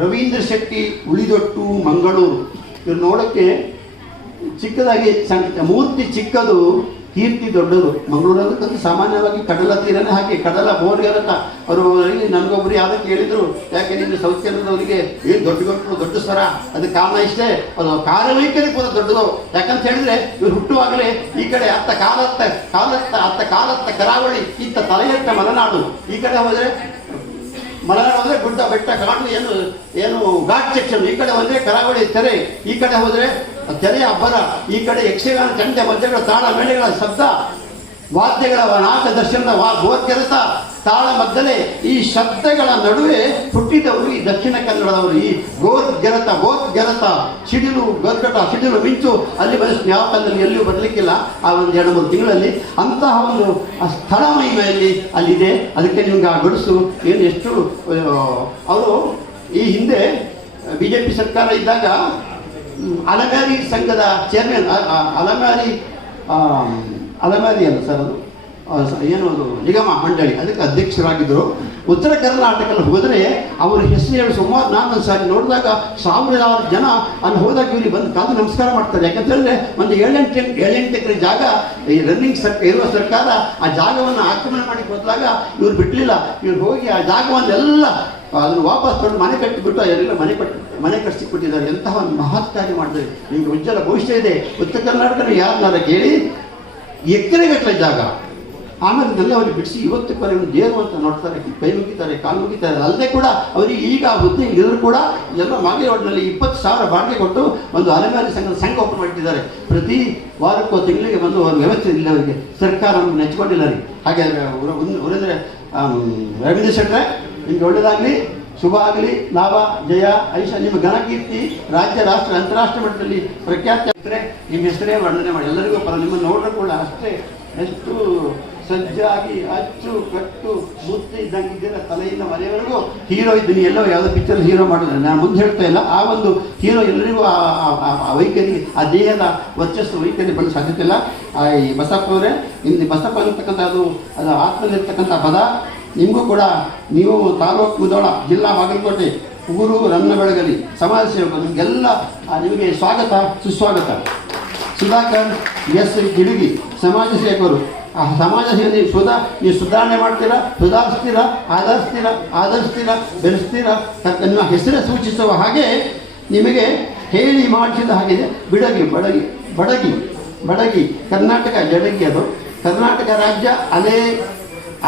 ರವೀಂದ್ರ ಶೆಟ್ಟಿ, ಉಳಿದೊಟ್ಟು, ಮಂಗಳೂರು. ಇವ್ರು ನೋಡೋಕ್ಕೆ ಚಿಕ್ಕದಾಗಿ ಮೂರ್ತಿ ಚಿಕ್ಕದು, ಕೀರ್ತಿ ದೊಡ್ಡದು. ಮಂಗಳೂರಲ್ಲಿ ಸಾಮಾನ್ಯವಾಗಿ ಕಡಲ ತೀರನೇ ಹಾಕಿ ಕಡಲ ಬೋರ್ಗೆಲ್ಲ ಅವರು ನನಗೊಬ್ಬರು ಯಾವುದಕ್ಕೆ ಹೇಳಿದರು, ಯಾಕೆ ನಿಮಗೆ ಸೌತ್ ಕೇರಳದವರಿಗೆ ಏನು ದೊಡ್ಡ ಸ್ವರ, ಅದಕ್ಕೆ ಕಾರಣ ಇಷ್ಟೇ, ಅದು ಕಾರ್ಯವೈಖರಿ ಕೂಡ ದೊಡ್ಡದು. ಯಾಕಂತ ಹೇಳಿದ್ರೆ ಇವ್ರು ಹುಟ್ಟುವಾಗಲೇ ಈ ಕಡೆ ಅತ್ತ ಕಾಲತ್ತ ಕರಾವಳಿ, ಇತ್ತ ತಲೆಯತ್ತ ಮಲೆನಾಡು. ಈ ಕಡೆ ಹೋದರೆ ಮಲೆನಾಡು ಹೋದರೆ ಗುಡ್ಡ ಬೆಟ್ಟ ಕಾಡು, ಏನು ಘಾಟ್ ಸೆಕ್ಷನ್. ಈ ಕಡೆ ಹೋದರೆ ಕರಾವಳಿ ತೆರೆ, ಈ ಕಡೆ ಹೋದರೆ ತೆರೆಯ ಅಬ್ಬರ, ಈ ಕಡೆ ಯಕ್ಷಗಾನ ಚಂಡೆ ಮದ್ದೆಗಳ ತಾಳ ಮೇಳೆಗಳ ಶಬ್ದ, ವಾದ್ಯಗಳ ನಾಟದರ್ಶನದ ಗೋದ್ಗರತ ತಾಳ ಮದ್ದಲೆ, ಈ ಶಬ್ದಗಳ ನಡುವೆ ಹುಟ್ಟಿದವರು ಈ ದಕ್ಷಿಣ ಕನ್ನಡದವರು. ಈ ಗೋದ್ಗರತ ಸಿಡಿಲು ಗರ್ಗಟ ಸಿಡಿಲು ಮಿಂಚು ಅಲ್ಲಿ ಯಾವ ಕಾಲದಲ್ಲಿ ಎಲ್ಲಿಯೂ ಬರಲಿಕ್ಕಿಲ್ಲ. ಆ ಒಂದು 2-3 ತಿಂಗಳಲ್ಲಿ ಅಂತಹ ಒಂದು ಸ್ಥಳ ಮಹಿಮೆಯಲ್ಲಿ ಅಲ್ಲಿದೆ. ಅದಕ್ಕೆ ನಿಮ್ಗೆ ಆ ಗಡುಸು ಏನು ಎಷ್ಟು ಅವರು ಈ ಹಿಂದೆ BJP ಸರ್ಕಾರ ಇದ್ದಾಗ ಅಲಮಾರಿ ಸಂಘದ ಚೇರ್ಮನ್, ಅಲಮಾರಿ ಅಲ್ಲ ಸರ್, ಅದು ಏನು ಅದು ನಿಗಮ ಮಂಡಳಿ, ಅದಕ್ಕೆ ಅಧ್ಯಕ್ಷರಾಗಿದ್ದರು. ಉತ್ತರ ಕರ್ನಾಟಕದಲ್ಲಿ ಹೋದರೆ ಅವರ ಹೆಸರು ಹೇಳಿ ಸುಮಾರು ನಾನು ಸಾರಿ ನೋಡಿದಾಗ 1000 ಜನ ಅಲ್ಲಿ ಹೋದಾಗ ಇಲ್ಲಿ ಬಂದು ಕಾದು ನಮಸ್ಕಾರ ಮಾಡ್ತಾರೆ. ಯಾಕಂತೇಳಿದ್ರೆ ಒಂದು 7-8 ಎಕರೆ ಜಾಗ ಈ ರನ್ನಿಂಗ್ ಇರುವ ಸರ್ಕಾರ ಆ ಜಾಗವನ್ನು ಆಕ್ರಮಣ ಮಾಡಿ ಹೋದಾಗ ಇವ್ರು ಬಿಡಲಿಲ್ಲ. ಇವ್ರು ಹೋಗಿ ಆ ಜಾಗವನ್ನೆಲ್ಲ ಅದನ್ನು ವಾಪಸ್ ತಂದು ಮನೆ ಕಟ್ಟಿಬಿಟ್ಟು ಎಲ್ಲ ಮನೆ ಕಟ್ಟಿಸಿಕೊಟ್ಟಿದ್ದಾರೆ. ಎಂತಹ ಒಂದು ಮಹತ್ ಕಾರ್ಯ ಮಾಡಿದ್ದಾರೆ. ನಿಮಗೆ ಉಜ್ವಲ ಭವಿಷ್ಯ ಇದೆ. ಉತ್ತರ ಕರ್ನಾಟಕನ ಯಾರನ್ನಾರ ಕೇಳಿ ಎಕರೆಗಟ್ಟಲೆ ಜಾಗ, ಆಮೇಲೆ ಇದೆಲ್ಲ ಅವ್ರಿಗೆ ಬಿಡಿಸಿ ಇವತ್ತು ಒಂದು ದೇವರು ಅಂತ ನೋಡ್ತಾರೆ, ಕೈ ಮುಗಿತಾರೆ, ಕಾಲು ಮುಗಿತಾರೆ. ಅಲ್ಲದೆ ಕೂಡ ಅವರಿಗೆ ಈಗ ಹುದ್ದೆ ಇಲ್ಲರೂ ಕೂಡ ಎಲ್ಲ ಮಾಗೇವಾಡಿನಲ್ಲಿ 20,000 ಬಾಡಿಗೆ ಕೊಟ್ಟು ಒಂದು ಅಲೆಮಾರಿ ಸಂಘ ಓಪನ್ ಮಾಡಿದ್ದಾರೆ. ಪ್ರತಿ ವಾರಕ್ಕೂ ತಿಂಗಳಿಗೆ ಬಂದು ಒಂದು ವ್ಯವಸ್ಥೆ ಇಲ್ಲ ಅವರಿಗೆ, ಸರ್ಕಾರವನ್ನು ನೆಚ್ಕೊಂಡಿಲ್ಲ ರೀ. ಹಾಗೆ ಉರೇಂದ್ರ ರವೀಂದ್ರ ಶೆಟ್ಟರೆ, ನಿಮ್ಗೆ ಒಳ್ಳೆಯದಾಗಲಿ, ಶುಭ ಆಗಲಿ, ಲಾಭ ಜಯ ಐಷ, ನಿಮ್ಮ ಘನಕೀರ್ತಿ ರಾಜ್ಯ ರಾಷ್ಟ್ರ ಅಂತಾರಾಷ್ಟ್ರ ಮಟ್ಟದಲ್ಲಿ ಪ್ರಖ್ಯಾತಿ ಆಗ್ತಾರೆ. ನಿಮ್ಮ ಹೆಸರೇ ವರ್ಣನೆ ಮಾಡಿ ಎಲ್ಲರಿಗೂ ನಿಮ್ಮನ್ನು ನೋಡಿದ್ರೆ ಕೂಡ ಅಷ್ಟೇ ಎಷ್ಟು ಸಜ್ಜಾಗಿ ಅಚ್ಚು ಕಟ್ಟು ಮುತ್ತು ಇದ್ದಂಗಿದ್ದೀರ, ತಲೆಯಿಂದ ಮನೆಯವರೆಗೂ ಹೀರೋ ಇದ್ದೀನಿ. ಎಲ್ಲೋ ಯಾವುದೋ ಪಿಕ್ಚರ್ ಹೀರೋ ಮಾಡಿದ್ರೆ ನಾನು ಮುಂದೆ ಹೇಳ್ತಾ ಇಲ್ಲ. ಆ ಒಂದು ಹೀರೋ ಎಲ್ಲರಿಗೂ ಆ ವೈಖರಿ, ಆ ದೇಹದ ವರ್ಚಸ್ಸು ವೈಖರಿ ಬರಲು ಸಾಧ್ಯತೆ ಇಲ್ಲ. ಈ ಬಸಪ್ಪನವರೇ, ಇಲ್ಲಿ ಬಸಪ್ಪ ಅಂತಕ್ಕಂಥ ಅದು ಆತ್ಮದಲ್ಲಿರ್ತಕ್ಕಂಥ ಪದ. ನಿಮಗೂ ಕೂಡ ನೀವು ತಾಲೂಕು ಮುಧೋಳ, ಜಿಲ್ಲಾ ಬಾಗಲಕೋಟೆ, ಊರು ರನ್ನಬೆಳಗಲಿ ಸಮಾಜ ಸೇವಕರು, ನಿಮಗೆಲ್ಲ ನಿಮಗೆ ಸ್ವಾಗತ ಸುಸ್ವಾಗತ. ಸುಧಾಕರ್ ಎಸ್ ಗಿಡುಗಿ ಸಮಾಜ ಸೇವಕರು. ಆ ಸಮಾಜ ಸೇವೆ ನೀವು ಸುಧಾರಣೆ ಮಾಡ್ತೀರಾ, ಸುಧಾರಿಸ್ತೀರಾ, ಆಧರಿಸ್ತೀರಾ, ಬೆಳೆಸ್ತೀರಾ. ನಿಮ್ಮ ಹೆಸರೇ ಸೂಚಿಸುವ ಹಾಗೆ ನಿಮಗೆ ಹೇಳಿ ಮಾಡಿಸಿದ ಹಾಗಿದೆ. ಬಡಗಿ ಕರ್ನಾಟಕ ಜಡಗಿ, ಅದು ಕರ್ನಾಟಕ ರಾಜ್ಯ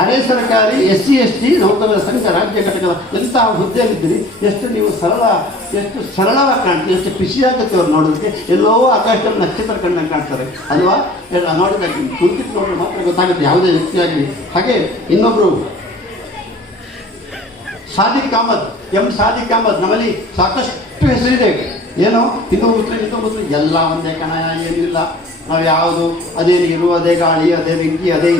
ಅರೆ ಸರ್ಕಾರಿ SC ST ನೌಕರರ ಸಂಘ ರಾಜ್ಯ ಘಟಕದ ಎಂತಹ ಹುದ್ದೆಯಲ್ಲಿದ್ದೀರಿ. ಎಷ್ಟು ನೀವು ಎಷ್ಟು ಸರಳವಾಗಿ ಕಾಣ್ತೀವಿ, ಎಷ್ಟು ಖುಷಿಯಾಗುತ್ತೆ ಅವ್ರು ನೋಡೋದಕ್ಕೆ. ಎಲ್ಲೋ ಆಕಾಶದಲ್ಲಿ ನಕ್ಷತ್ರ ಕಣ್ಣಂಗೆ ಕಾಣ್ತಾರೆ ಅಲ್ವಾ? ನೋಡಿದಾಗ ಕುಂತಿಟ್ಟು ನೋಡಿದ್ರೆ ಮಾತ್ರ ಗೊತ್ತಾಗುತ್ತೆ ಯಾವುದೇ ವ್ಯಕ್ತಿಯಾಗಲಿ. ಹಾಗೆ ಇನ್ನೊಬ್ಬರು ಸಾದಿಕ್ ಅಹಮದ್, ನಮ್ಮಲ್ಲಿ ಸಾಕಷ್ಟು ಹೆಸರಿದೆ. ಏನೋ ಹಿಂದೂ ಮುಸ್ಲಿಂ ಎಲ್ಲ ಒಂದೇ ಕಣ, ಏನಿಲ್ಲ. ನಾವು ಯಾವುದು ಅದೇ ನೀರು, ಅದೇ ಗಾಳಿ, ಅದೇ ಬೆಂಕಿ, ಅದೇ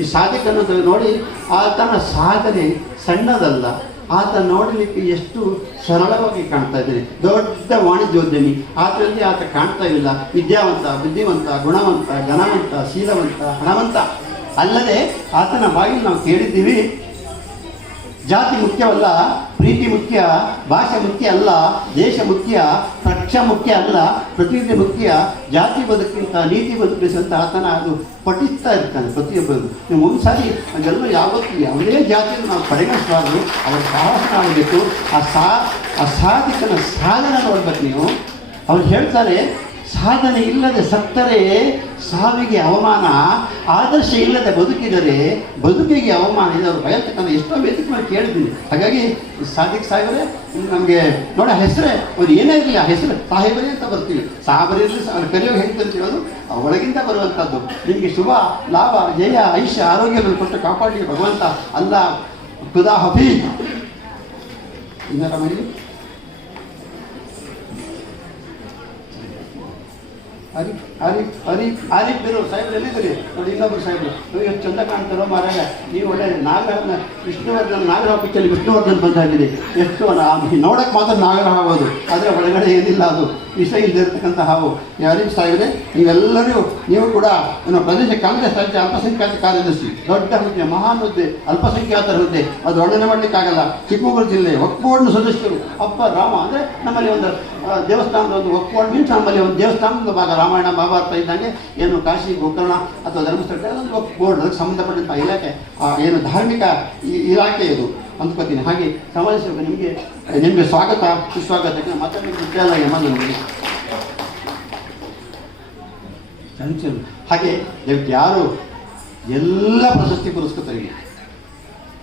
ಈ ಸಾಧಕನ್ನು ನೋಡಿ ಆತನ ಸಾಧನೆ ಸಣ್ಣದಲ್ಲ. ಆತ ನೋಡಲಿಕ್ಕೆ ಎಷ್ಟು ಸರಳವಾಗಿ ಕಾಣ್ತಾ ಇದ್ದೀರಿ. ದೊಡ್ಡ ವಾಣಿಜ್ಯೋದ್ಯಮಿ ಆತರಲ್ಲಿ ಆತ ಕಾಣ್ತಾ ಇಲ್ಲ. ವಿದ್ಯಾವಂತ, ಬುದ್ಧಿವಂತ, ಗುಣವಂತ, ಘನವಂತ, ಶೀಲವಂತ, ಹಣವಂತ. ಅಲ್ಲದೆ ಆತನ ಬಾಗಿಲು ನಾವು ಕೇಳಿದ್ದೀವಿ, ಜಾತಿ ಮುಖ್ಯವಲ್ಲ, ಪ್ರೀತಿ ಮುಖ್ಯ, ಭಾಷೆ ಮುಖ್ಯ ಅಲ್ಲ, ದೇಶ ಮುಖ್ಯ, ಪಕ್ಷ ಮುಖ್ಯ ಅಲ್ಲ, ಪ್ರತಿನಿಧಿ ಮುಖ್ಯ, ಜಾತಿ ಬದುಕಿಂತ ನೀತಿ ಬದುಕಿಸಂತ ಆತನ ಅದು ಪಠಿಸ್ತಾ ಇರ್ತಾನೆ ಪ್ರತಿಯೊಬ್ಬರು. ನೀವು ಒಂದ್ಸಾರಿ ಅದೆಲ್ಲ ಯಾವುದೇ ಜಾತಿಯನ್ನು ನಾವು ಪರಿಗಣಿಸಬಾರ್ದು. ಅವರ ಸಾಹಸ ಮಾಡಬೇಕು. ಆ ಸಾಧಕನ ಸಾಧನೆ ನೋಡ್ಬೇಕು ನೀವು. ಅವ್ರು ಹೇಳ್ತಾರೆ, ಸಾಧನೆ ಇಲ್ಲದೆ ಸತ್ತರೆ ಸಾವಿಗೆ ಅವಮಾನ, ಆದರ್ಶ ಇಲ್ಲದೆ ಬದುಕಿದರೆ ಬದುಕಿಗೆ ಅವಮಾನ. ಇದು ಅವರು ಬಯರ್ತಕ್ಕಂಥ ಎಷ್ಟೋ ವೇದಿಕೆ ಮಾಡಿ ಕೇಳಿದ್ದೀನಿ. ಹಾಗಾಗಿ ಸಾದಿಕ್ ಸಾಹೇಬರೇ, ನಮಗೆ ನೋಡ ಹೆಸರೇ ಅವ್ರು ಏನೇ ಇರಲಿ, ಆ ಹೆಸರು ಸಾಹೇಬರೇ ಅಂತ ಬರ್ತೀವಿ. ಸಾಹೇಬರಿರಲಿ ಕರೆಯೋ ಹೇಳ್ತಿರ್ತೀವಿ, ಅದು ಒಳಗಿಂದ ಬರುವಂಥದ್ದು. ನಿಮಗೆ ಶುಭ, ಲಾಭ, ಜಯ, ಐಷ, ಆರೋಗ್ಯವನ್ನು ಕೊಟ್ಟು ಕಾಪಾಡಿ ಭಗವಂತ ಅಲ್ಲ ಖುದಾ ಹಫೀಜ್. ಇನ್ನರ ಮನೆ ಆರಿಫ್ ಬಿರು ಸಾಹೇಬ್ರು ಎಲ್ಲಿದ್ದೀರಿ ನೋಡಿ. ಇನ್ನೊಬ್ಬರು ಸಾಹೇಬ್ರು ನೀವು ಎಷ್ಟು ಚಂದ ಕಾಣ್ತಾರೋ ಮಾರಾಯ. ನೀವು ಒಳ್ಳೆ ನಾಗರಹಾವ ಪಿಚ್ಚಲ್ಲಿ ವಿಷ್ಣುವರ್ಧನ್ ಬಂದಾಗಿದೆ. ಎಷ್ಟು ನೋಡಕ್ಕೆ ಮಾತ್ರ ನಾಗರ ಹಾವು, ಆದರೆ ಒಳಗಡೆ ಏನಿಲ್ಲ, ಅದು ವಿಷ ಇಲ್ಲದಿರ್ತಕ್ಕಂಥ ಹಾವು. ಆರಿಫ್ ಸಾಹೇಬ್ರೆ, ನೀವೆಲ್ಲರೂ ನೀವು ಕೂಡ ನಮ್ಮ ಪ್ರದೇಶ ಕಾಂಗ್ರೆಸ್ ರಾಜ್ಯ ಅಲ್ಪಸಂಖ್ಯಾತ ಕಾರ್ಯದರ್ಶಿ, ದೊಡ್ಡ ಹುದ್ದೆ, ಮಹಾನ್ ಹುದ್ದೆ, ಅಲ್ಪಸಂಖ್ಯಾತರ ಹುದ್ದೆ, ಅದು ವರ್ಣನೆ ಮಾಡಲಿಕ್ಕಾಗಲ್ಲ. ಚಿಕ್ಕಮಗಳೂರು ಜಿಲ್ಲೆ ವಕ್ಫ್ ಬೋರ್ಡ್ನ ಸದಸ್ಯರು. ಅಪ್ಪ ರಾಮ ಅಂದರೆ ನಮ್ಮಲ್ಲಿ ಒಂದು ದೇವಸ್ಥಾನದ ಒಂದು ವಕ್ಫ್ ಬೋರ್ಡ್ ಮೀನ್ಸ್ ನಮ್ಮಲ್ಲಿ ಒಂದು ದೇವಸ್ಥಾನದ ಭಾಗ. ರಾಮಾಯಣ ಮಹಾಭಾರತ ಇದ್ದಂಗೆ ಏನು ಕಾಶಿ, ಗೋಕರ್ಣ ಅಥವಾ ಧರ್ಮಸ್ಥಳ ಒಂದು ವಕ್ಫ್ ಬೋರ್ಡ್, ಅದಕ್ಕೆ ಸಂಬಂಧಪಟ್ಟಂಥ ಇಲಾಖೆ, ಏನು ಧಾರ್ಮಿಕ ಇಲಾಖೆ ಇದು ಅಂದ್ಕೋತೀನಿ. ಹಾಗೆ ಸಮಾಜ ಸೇವೆ ನಿಮಗೆ ಸ್ವಾಗತ ಸುಸ್ವಾಗತಕ್ಕೆ ಮಾತಾಡಲಿಕ್ಕೆ ವಿದ್ಯಾಲಯ ನಮಗೆ ಚಂಚಲು. ಹಾಗೆ ದಯವಿಟ್ಟು ಯಾರು ಎಲ್ಲ ಪ್ರಶಸ್ತಿ ಪುರಸ್ಕೃತರಿಗೆ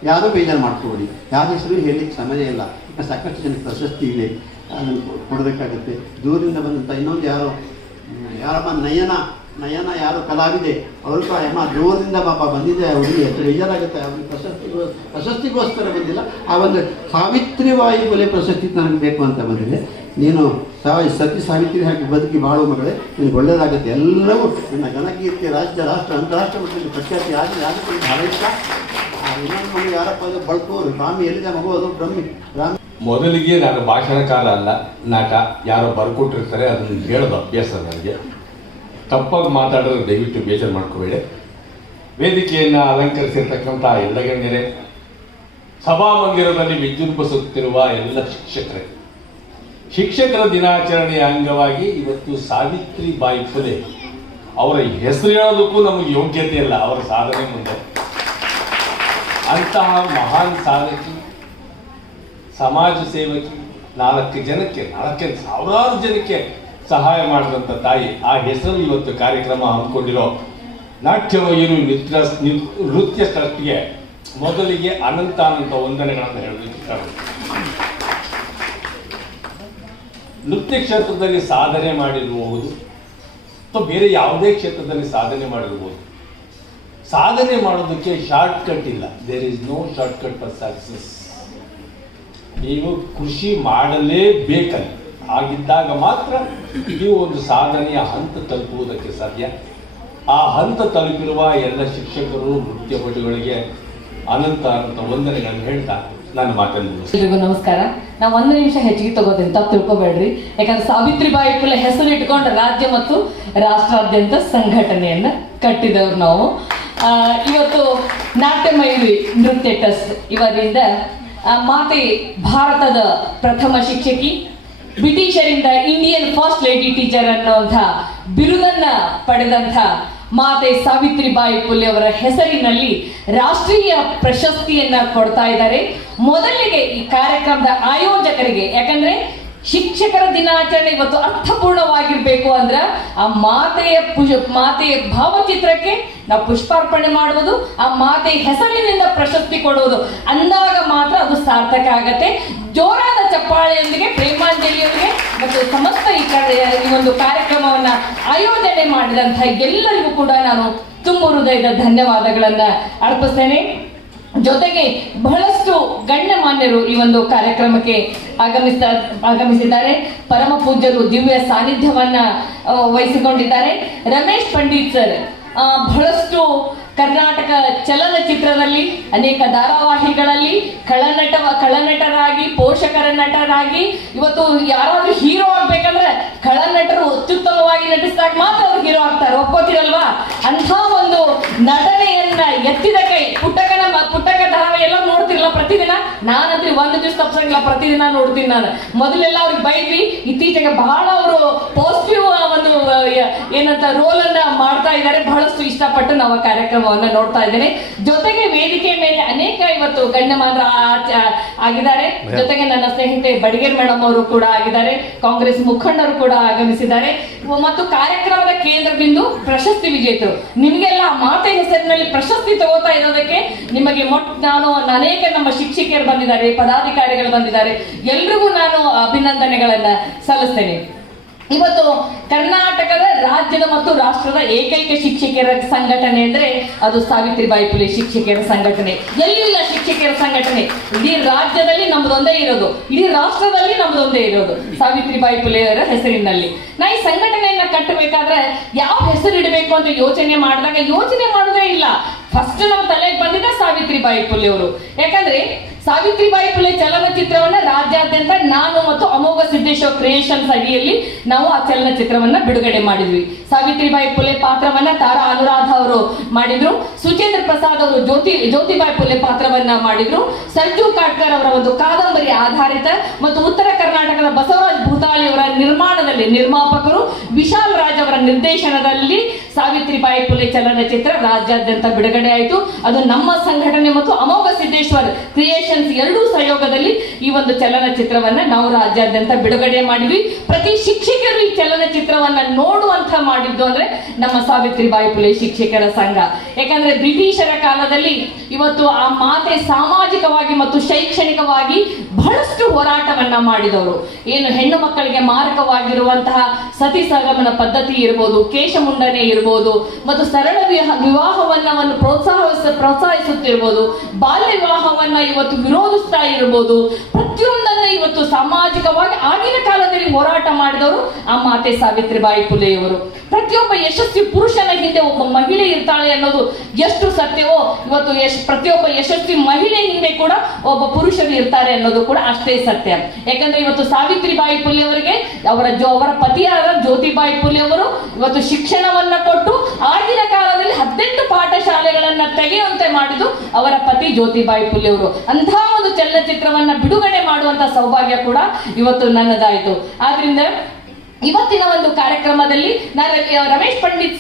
ಯಾರೂ ಬೇಜಾರು ಮಾಡ್ಕೋಬೇಡಿ. ಯಾರ ಹೆಸರು ಹೇಳಲಿಕ್ಕೆ ಸಮಯ ಇಲ್ಲ. ಸಾಕಷ್ಟು ಜನಕ್ಕೆ ಪ್ರಶಸ್ತಿ ಇದೆ, ಅದನ್ನು ಕೊಡಬೇಕಾಗುತ್ತೆ. ದೂರದಿಂದ ಬಂದಂಥ ಇನ್ನೊಂದು ಯಾರೋ ಯಾರಮ್ಮ ನಯನ ಯಾರು ಕಲಾವಿದೆ ಅವ್ರಿಗೂ ಅಮ್ಮ ದೂರದಿಂದ ಪಾಪ ಬಂದಿದೆ, ಹುಡುಗಿ ಎಷ್ಟು ಬೇಜಾರಾಗುತ್ತೆ. ಅವ್ರಿಗೆ ಪ್ರಶಸ್ತಿಗೋಸ್ಕರ ಬಂದಿಲ್ಲ, ಆ ಒಂದು ಸಾವಿತ್ರಿಬಾಯಿ ಫುಲೆ ಪ್ರಶಸ್ತಿ ನನಗೆ ಬೇಕು ಅಂತ ಬಂದಿದೆ. ನೀನು ಸತಿ ಸಾವಿತ್ರಿ ಹಾಕಿ ಬದುಕಿ ಬಾಳು ಮಗಳೇ, ನಿನಗೆ ಒಳ್ಳೆಯದಾಗುತ್ತೆ. ಎಲ್ಲವೂ ನಿನ್ನ ಘನಕೀರ್ತಿ ರಾಜ್ಯ ರಾಷ್ಟ್ರ ಅಂತಾರಾಷ್ಟ್ರ ಮಟ್ಟದಲ್ಲಿ ಪ್ರಖ್ಯಾತಿ ಆಗಿ ಭಾಳ ಇಷ್ಟ. ಇನ್ನೊಂದು ಮಗು ಯಾರಪ್ಪ ಅದು ಬಳ್ಕೋರು ಸ್ವಾಮಿ ಎಲ್ಲಿದೆ ಮಗು, ಅದು ಬ್ರಾಹ್ಮಿ. ಮೊದಲಿಗೆ ನಾನು ಭಾಷಣಕಾರ ಅಲ್ಲ, ನಟ. ಯಾರೋ ಬರ್ಕೊಟ್ಟಿರ್ತಾರೆ ಅದನ್ನು ಹೇಳೋದು ಅಭ್ಯಾಸ ನನಗೆ. ತಪ್ಪಾಗಿ ಮಾತಾಡೋದು ದಯವಿಟ್ಟು ಬೇಜಾರು ಮಾಡ್ಕೋಬೇಡಿ. ವೇದಿಕೆಯನ್ನು ಅಲಂಕರಿಸಿರ್ತಕ್ಕಂಥ ಎಲ್ಲ ಗಣ್ಯರೇ, ಸಭಾಮಂದಿರದಲ್ಲಿ ವಿಜೃಂಭಿಸುತ್ತಿರುವ ಎಲ್ಲ ಶಿಕ್ಷಕರ ದಿನಾಚರಣೆಯ ಅಂಗವಾಗಿ ಇವತ್ತು ಸಾವಿತ್ರಿಬಾಯಿ ಫುಲೆ ಅವರ ಹೆಸರು ಹೇಳೋದಕ್ಕೂ ನಮಗೆ ಯೋಗ್ಯತೆ ಇಲ್ಲ, ಅವರ ಸಾಧನೆ ಮುಂದೆ. ಅಂತಹ ಮಹಾನ್ ಸಾಧಕಿ, ಸಮಾಜ ಸೇವಕಿ, 4 ಸಾವಿರಾರು ಜನಕ್ಕೆ ಸಹಾಯ ಮಾಡಿದಂಥ ತಾಯಿ, ಆ ಹೆಸರು ಇವತ್ತು ಕಾರ್ಯಕ್ರಮ ಹಮ್ಮಿಕೊಂಡಿರೋ ನಾಟ್ಯವೈರು ನೃತ್ಯ ಟ್ರಸ್ಟ್ಗೆ ಮೊದಲಿಗೆ ಅನಂತ ವಂದನೆಗಳನ್ನು ಹೇಳಲಿಕ್ಕೆ. ನೃತ್ಯ ಕ್ಷೇತ್ರದಲ್ಲಿ ಸಾಧನೆ ಮಾಡಿರಬಹುದು ಅಥವಾ ಬೇರೆ ಯಾವುದೇ ಕ್ಷೇತ್ರದಲ್ಲಿ ಸಾಧನೆ ಮಾಡಿರ್ಬೋದು, ಸಾಧನೆ ಮಾಡೋದಕ್ಕೆ ಶಾರ್ಟ್ ಕಟ್ ಇಲ್ಲ. There is no short cut for success. ನೀವು ಕೃಷಿ ಮಾಡಲೇಬೇಕಲ್ಲ, ಆಗಿದ್ದಾಗ ಮಾತ್ರ ನೀವು ಒಂದು ಸಾಧನೆಯ ಹಂತ ತಲುಪುವುದಕ್ಕೆ ಸಾಧ್ಯ. ಆ ಹಂತ ತಲುಪಿರುವ ಎಲ್ಲ ಶಿಕ್ಷಕರು, ನೃತ್ಯಪಟುಗಳಿಗೆ ಅನಂತ ವಂದನೆಗಳನ್ನು ಹೇಳ್ತಾ ನಾನು ಮಾತನ್ನು. ಎಲ್ರಿಗೂ ನಮಸ್ಕಾರ. ನಾವು 1 ನಿಮಿಷ ಹೆಚ್ಚಿಗೆ ತಗೋತೀನಿ, ತಪ್ಪು ತಿಳ್ಕೊಬೇಡ್ರಿ. ಯಾಕಂದ್ರೆ ಸಾವಿತ್ರಿಬಾಯಿ ಫುಲೆ ಹೆಸರು ಇಟ್ಕೊಂಡು ರಾಜ್ಯ ಮತ್ತು ರಾಷ್ಟ್ರಾದ್ಯಂತ ಸಂಘಟನೆಯನ್ನ ಕಟ್ಟಿದವರು ನಾವು. ಇವತ್ತು ನಾಟ್ಯಮಯೂರಿ ನೃತ್ಯ ಟ್ರಸ್ಟ್ ಇವರಿಂದ ಮಾತೆ ಭಾರತದ ಪ್ರಥಮ ಶಿಕ್ಷಕಿ, ಬ್ರಿಟಿಷರಿಂದ ಇಂಡಿಯನ್ ಫಸ್ಟ್ ಲೇಡಿ ಟೀಚರ್ ಅನ್ನುವಂಥ ಬಿರುದನ್ನ ಪಡೆದಂಥ ಮಾತೆ ಸಾವಿತ್ರಿಬಾಯಿ ಫುಲೆ ಅವರ ಹೆಸರಿನಲ್ಲಿ ರಾಷ್ಟ್ರೀಯ ಪ್ರಶಸ್ತಿಯನ್ನ ಕೊಡ್ತಾ ಇದ್ದಾರೆ. ಮೊದಲಿಗೆ ಈ ಕಾರ್ಯಕ್ರಮದ ಆಯೋಜಕರಿಗೆ, ಯಾಕಂದ್ರೆ ಶಿಕ್ಷಕರ ದಿನಾಚರಣೆ ಇವತ್ತು ಅರ್ಥಪೂರ್ಣವಾಗಿರ್ಬೇಕು ಅಂದ್ರೆ ಆ ಮಾತೆಯ ಭಾವಚಿತ್ರಕ್ಕೆ ನಾವು ಪುಷ್ಪಾರ್ಪಣೆ ಮಾಡುವುದು, ಆ ಮಾತೆಯ ಹೆಸರಿನಿಂದ ಪ್ರಶಸ್ತಿ ಕೊಡುವುದು ಅಂದಾಗ ಮಾತ್ರ ಅದು ಸಾರ್ಥಕ ಆಗತ್ತೆ. ಜೋರಾದ ಚಪ್ಪಾಳೆಯೊಂದಿಗೆ ಪ್ರೇಮಾಂಜಲಿಯವರಿಗೆ ಮತ್ತು ಸಮಸ್ತ ಈ ಒಂದು ಕಾರ್ಯಕ್ರಮವನ್ನ ಆಯೋಜನೆ ಮಾಡಿದಂಥ ಎಲ್ಲರಿಗೂ ಕೂಡ ನಾನು ತುಂಬ ಹೃದಯದ ಧನ್ಯವಾದಗಳನ್ನ ಅರ್ಪಿಸ್ತೇನೆ. ಜೊತೆಗೆ ಬಹಳಷ್ಟು ಗಣ್ಯಮಾನ್ಯರು ಈ ಒಂದು ಕಾರ್ಯಕ್ರಮಕ್ಕೆ ಆಗಮಿಸಿದ್ದಾರೆ. ಪರಮ ಪೂಜ್ಯರು ದಿವ್ಯ ಸಾನ್ನಿಧ್ಯವನ್ನ ವಹಿಸಿಕೊಂಡಿದ್ದಾರೆ. ರಮೇಶ್ ಪಂಡಿತ್ ಸರ್ ಬಹಳಷ್ಟು ಕರ್ನಾಟಕ ಚಲನಚಿತ್ರದಲ್ಲಿ ಅನೇಕ ಧಾರಾವಾಹಿಗಳಲ್ಲಿ ಖಳನಟರಾಗಿ, ಪೋಷಕರ ನಟರಾಗಿ, ಇವತ್ತು ಯಾರಾದ್ರೂ ಹೀರೋ ಆಗ್ಬೇಕಂದ್ರೆ ಖಳನಟರು ಅತ್ಯುತ್ತಮವಾಗಿ ನಟಿಸಿದಾಗ ಮಾತ್ರ ಅವ್ರು ಹೀರೋ ಆಗ್ತಾರೆ, ಒಪ್ಕೋತಿರಲ್ವಾ? ಅಂಥ ಒಂದು ನಟನೆಯನ್ನ ಎತ್ತಿದ ಕೈ. ಪುಟ್ಟಕ ಧಾರಾವಾಹಿ ಎಲ್ಲ ನೋಡ್ತಿರಲ್ಲ ಪ್ರತಿದಿನ? ನಾನಂದ್ರೆ 1 ದಿವಸ ತಪ್ಸಂಗಿಲ್ಲ, ಪ್ರತಿದಿನ ನೋಡ್ತೀನಿ ನಾನು. ಮೊದಲೆಲ್ಲ ಅವ್ರಿಗೆ ಬೈದ್ವಿ, ಇತ್ತೀಚೆಗೆ ಬಹಳ ಅವರು ಪಾಸಿಟಿವ್ ಒಂದು ಏನಂತ ರೋಲ್ ಅನ್ನ ಮಾಡ್ತಾ ಇದ್ದಾರೆ. ಬಹಳಷ್ಟು ಇಷ್ಟಪಟ್ಟು ನಾವು ಕಾರ್ಯಕ್ರಮವನ್ನ ನೋಡ್ತಾ ಇದ್ದೇನೆ. ಜೊತೆಗೆ ವೇದಿಕೆ ಮೇಲೆ ಅನೇಕ ಇವತ್ತು ಗಣ್ಯಮಾನ್ಯರು ಆಗಿದ್ದಾರೆ. ಜೊತೆಗೆ ನನ್ನ ಸ್ನೇಹಿತೆ ಬಡಿಗೇರ್ ಮೇಡಮ್ ಅವರು ಕೂಡ ಆಗಿದ್ದಾರೆ. ಕಾಂಗ್ರೆಸ್ ಮುಖಂಡರು ಕೂಡ ಆಗಮಿಸಿದ್ದಾರೆ. ಮತ್ತು ಕಾರ್ಯಕ್ರಮದ ಕೇಂದ್ರ ಬಿಂದು ಪ್ರಶಸ್ತಿ ವಿಜೇತರು. ನಿಮಗೆಲ್ಲ ಮಾತೆ ಹೆಸರಿನಲ್ಲಿ ಪ್ರಶಸ್ತಿ ತಗೋತಾ ಇರೋದಕ್ಕೆ ನಿಮಗೆ ಅನೇಕ ನಮ್ಮ ಶಿಕ್ಷಕಿಯರು ಬಂದಿದ್ದಾರೆ, ಪದಾಧಿಕಾರಿಗಳು ಬಂದಿದ್ದಾರೆ. ಎಲ್ರಿಗೂ ನಾನು ಅಭಿನಂದನೆಗಳನ್ನ ಸಲ್ಲಿಸ್ತೇನೆ. ಇವತ್ತು ಕರ್ನಾಟಕದ ರಾಜ್ಯದ ಮತ್ತು ರಾಷ್ಟ್ರದ ಏಕೈಕ ಶಿಕ್ಷಕಿಯರ ಸಂಘಟನೆ ಅಂದ್ರೆ ಅದು ಸಾವಿತ್ರಿಬಾಯಿ ಫುಲೆ ಶಿಕ್ಷಕಿಯರ ಸಂಘಟನೆ. ಎಲ್ಲಿ ಇಲ್ಲ ಶಿಕ್ಷಕಿಯರ ಸಂಘಟನೆ. ಇಡೀ ರಾಜ್ಯದಲ್ಲಿ ನಮ್ದೊಂದೇ ಇರೋದು, ಇಡೀ ರಾಷ್ಟ್ರದಲ್ಲಿ ನಮ್ದೊಂದೇ ಇರೋದು, ಸಾವಿತ್ರಿಬಾಯಿ ಫುಲೆಯವರ ಹೆಸರಿನಲ್ಲಿ. ನಾ ಈ ಸಂಘಟನೆಯನ್ನ ಕಟ್ಟಬೇಕಾದ್ರೆ ಯಾವ ಹೆಸರು ಇಡಬೇಕು ಅಂತ ಯೋಚನೆ ಮಾಡೋದೇ ಇಲ್ಲ. ಫಸ್ಟ್ ನಮ್ಮ ತಲೆಗೆ ಬಂದಿದ್ದ ಸಾವಿತ್ರಿಬಾಯಿ ಫುಲೆ ಅವರು. ಯಾಕಂದ್ರೆ ಸಾವಿತ್ರಿಬಾಯಿ ಫುಲೆ ಚಲನಚಿತ್ರವನ್ನ ರಾಜ್ಯಾದ್ಯಂತ ನಾನು ಮತ್ತು ಅಮೋಘ ಸಿದ್ದೇಶ್ವರ ಕ್ರಿಯೇಷನ್ಸ್ ಅಡಿಯಲ್ಲಿ ನಾವು ಆ ಚಲನಚಿತ್ರವನ್ನ ಬಿಡುಗಡೆ ಮಾಡಿದ್ವಿ. ಸಾವಿತ್ರಿಬಾಯಿ ಫುಲೆ ಪಾತ್ರವನ್ನ ತಾರಾ ಅನುರಾಧ ಅವರು ಮಾಡಿದ್ರು. ಸುಚೇಂದ್ರ ಪ್ರಸಾದ್ ಅವರು ಜ್ಯೋತಿಬಾಯಿ ಫುಲೆ ಪಾತ್ರವನ್ನ ಮಾಡಿದ್ರು. ಸಂಜು ಕಾಟ್ಕರ್ ಅವರ ಒಂದು ಕಾದಂಬರಿ ಆಧಾರಿತ ಮತ್ತು ಉತ್ತರ ಕರ್ನಾಟಕದ ಬಸವರಾಜ್ ಭೂತಾಳಿ ಅವರ ನಿರ್ಮಾಪಕರು ವಿಶಾಲ್ ರಾಜ್ ಅವರ ನಿರ್ದೇಶನದಲ್ಲಿ ಸಾವಿತ್ರಿಬಾಯಿ ಫುಲೆ ಚಲನಚಿತ್ರ ರಾಜ್ಯಾದ್ಯಂತ ಬಿಡುಗಡೆ ಆಯಿತು. ಅದು ನಮ್ಮ ಸಂಘಟನೆ ಮತ್ತು ಅಮೋಘ ಸಿದ್ದೇಶ್ವರ್ ಕ್ರಿಯೇಷನ್ ಎರಡೂ ಸಹಯೋಗದಲ್ಲಿ ಈ ಒಂದು ಚಲನಚಿತ್ರವನ್ನ ನಾವು ರಾಜ್ಯಾದ್ಯಂತ ಬಿಡುಗಡೆ ಮಾಡಿದ್ವಿ. ಪ್ರತಿ ಶಿಕ್ಷಕರು ಈ ಚಲನಚಿತ್ರವನ್ನ ನೋಡುವಂತ ಮಾಡಿದ್ದು ಅಂದ್ರೆ ನಮ್ಮ ಸಾವಿತ್ರಿಬಾಯಿ ಫುಲೆ ಶಿಕ್ಷಕರ ಸಂಘ. ಯಾಕಂದ್ರೆ ಬ್ರಿಟಿಷರ ಕಾಲದಲ್ಲಿ ಇವತ್ತು ಆ ಮಾತೆ ಸಾಮಾಜಿಕವಾಗಿ ಮತ್ತು ಶೈಕ್ಷಣಿಕವಾಗಿ ಬಹಳಷ್ಟು ಹೋರಾಟವನ್ನ ಮಾಡಿದವರು. ಏನು ಹೆಣ್ಣು ಮಕ್ಕಳಿಗೆ ಮಾರಕವಾಗಿರುವಂತಹ ಸತಿ ಸಹಗಮನ ಪದ್ಧತಿ ಇರ್ಬೋದು, ಕೇಶಮುಂಡನೆ ಇರ್ಬೋದು, ಮತ್ತು ಸರಳ ವಿವಾಹವನ್ನ ಪ್ರೋತ್ಸಾಹಿಸುತ್ತಿರ್ಬೋದು, ಬಾಲ್ಯ ವಿವಾಹವನ್ನ ಇವತ್ತು ವಿರೋಧಿಸ್ತಾ ಇರ್ಬೋದು, ಪ್ರತಿಯೊಂದನ್ನು ಇವತ್ತು ಸಾಮಾಜಿಕವಾಗಿ ಆಗಿನ ಕಾಲದಲ್ಲಿ ಹೋರಾಟ ಮಾಡಿದವರು ಆ ಮಾತೆ ಸಾವಿತ್ರಿಬಾಯಿ ಫುಲೆಯವರು. ಪ್ರತಿಯೊಬ್ಬ ಯಶಸ್ವಿ ಪುರುಷನ ಹಿಂದೆ ಒಬ್ಬ ಮಹಿಳೆ ಇರ್ತಾಳೆ ಅನ್ನೋದು ಎಷ್ಟು ಸತ್ಯವೋ, ಇವತ್ತು ಪ್ರತಿಯೊಬ್ಬ ಯಶಸ್ವಿ ಮಹಿಳೆ ಹಿಂದೆ ಕೂಡ ಒಬ್ಬ ಪುರುಷರು ಇರ್ತಾರೆ ಅನ್ನೋದು ಕೂಡ ಅಷ್ಟೇ ಸತ್ಯ. ಯಾಕಂದ್ರೆ ಇವತ್ತು ಸಾವಿತ್ರಿಬಾಯಿ ಫುಲೆ ಅವರಿಗೆ ಅವರ ಪತಿಯಾದ ಜ್ಯೋತಿಬಾಯಿ ಫುಲೆ ಅವರು ಇವತ್ತು ಶಿಕ್ಷಣವನ್ನ ಕೊಟ್ಟು ಆಗಿನ ಕಾಲದಲ್ಲಿ 18 ಪಾಠಶಾಲೆಗಳನ್ನ ತೆಗೆಯುವಂತೆ ಮಾಡಿದ್ದು ಅವರ ಪತಿ ಜ್ಯೋತಿಬಾಯಿ ಫುಲೆ ಅವರು. ಅಂತಹ ಒಂದು ಚಲನಚಿತ್ರವನ್ನ ಬಿಡುಗಡೆ ಮಾಡುವಂತ ಸೌಭಾಗ್ಯ ಕೂಡ ಇವತ್ತು ನನ್ನದಾಯಿತು. ಆದ್ರಿಂದ ಇವತ್ತಿನ ಒಂದು ಕಾರ್ಯಕ್ರಮದಲ್ಲಿ ನಾನು ರಮೇಶ್ ಪಂಡಿತ್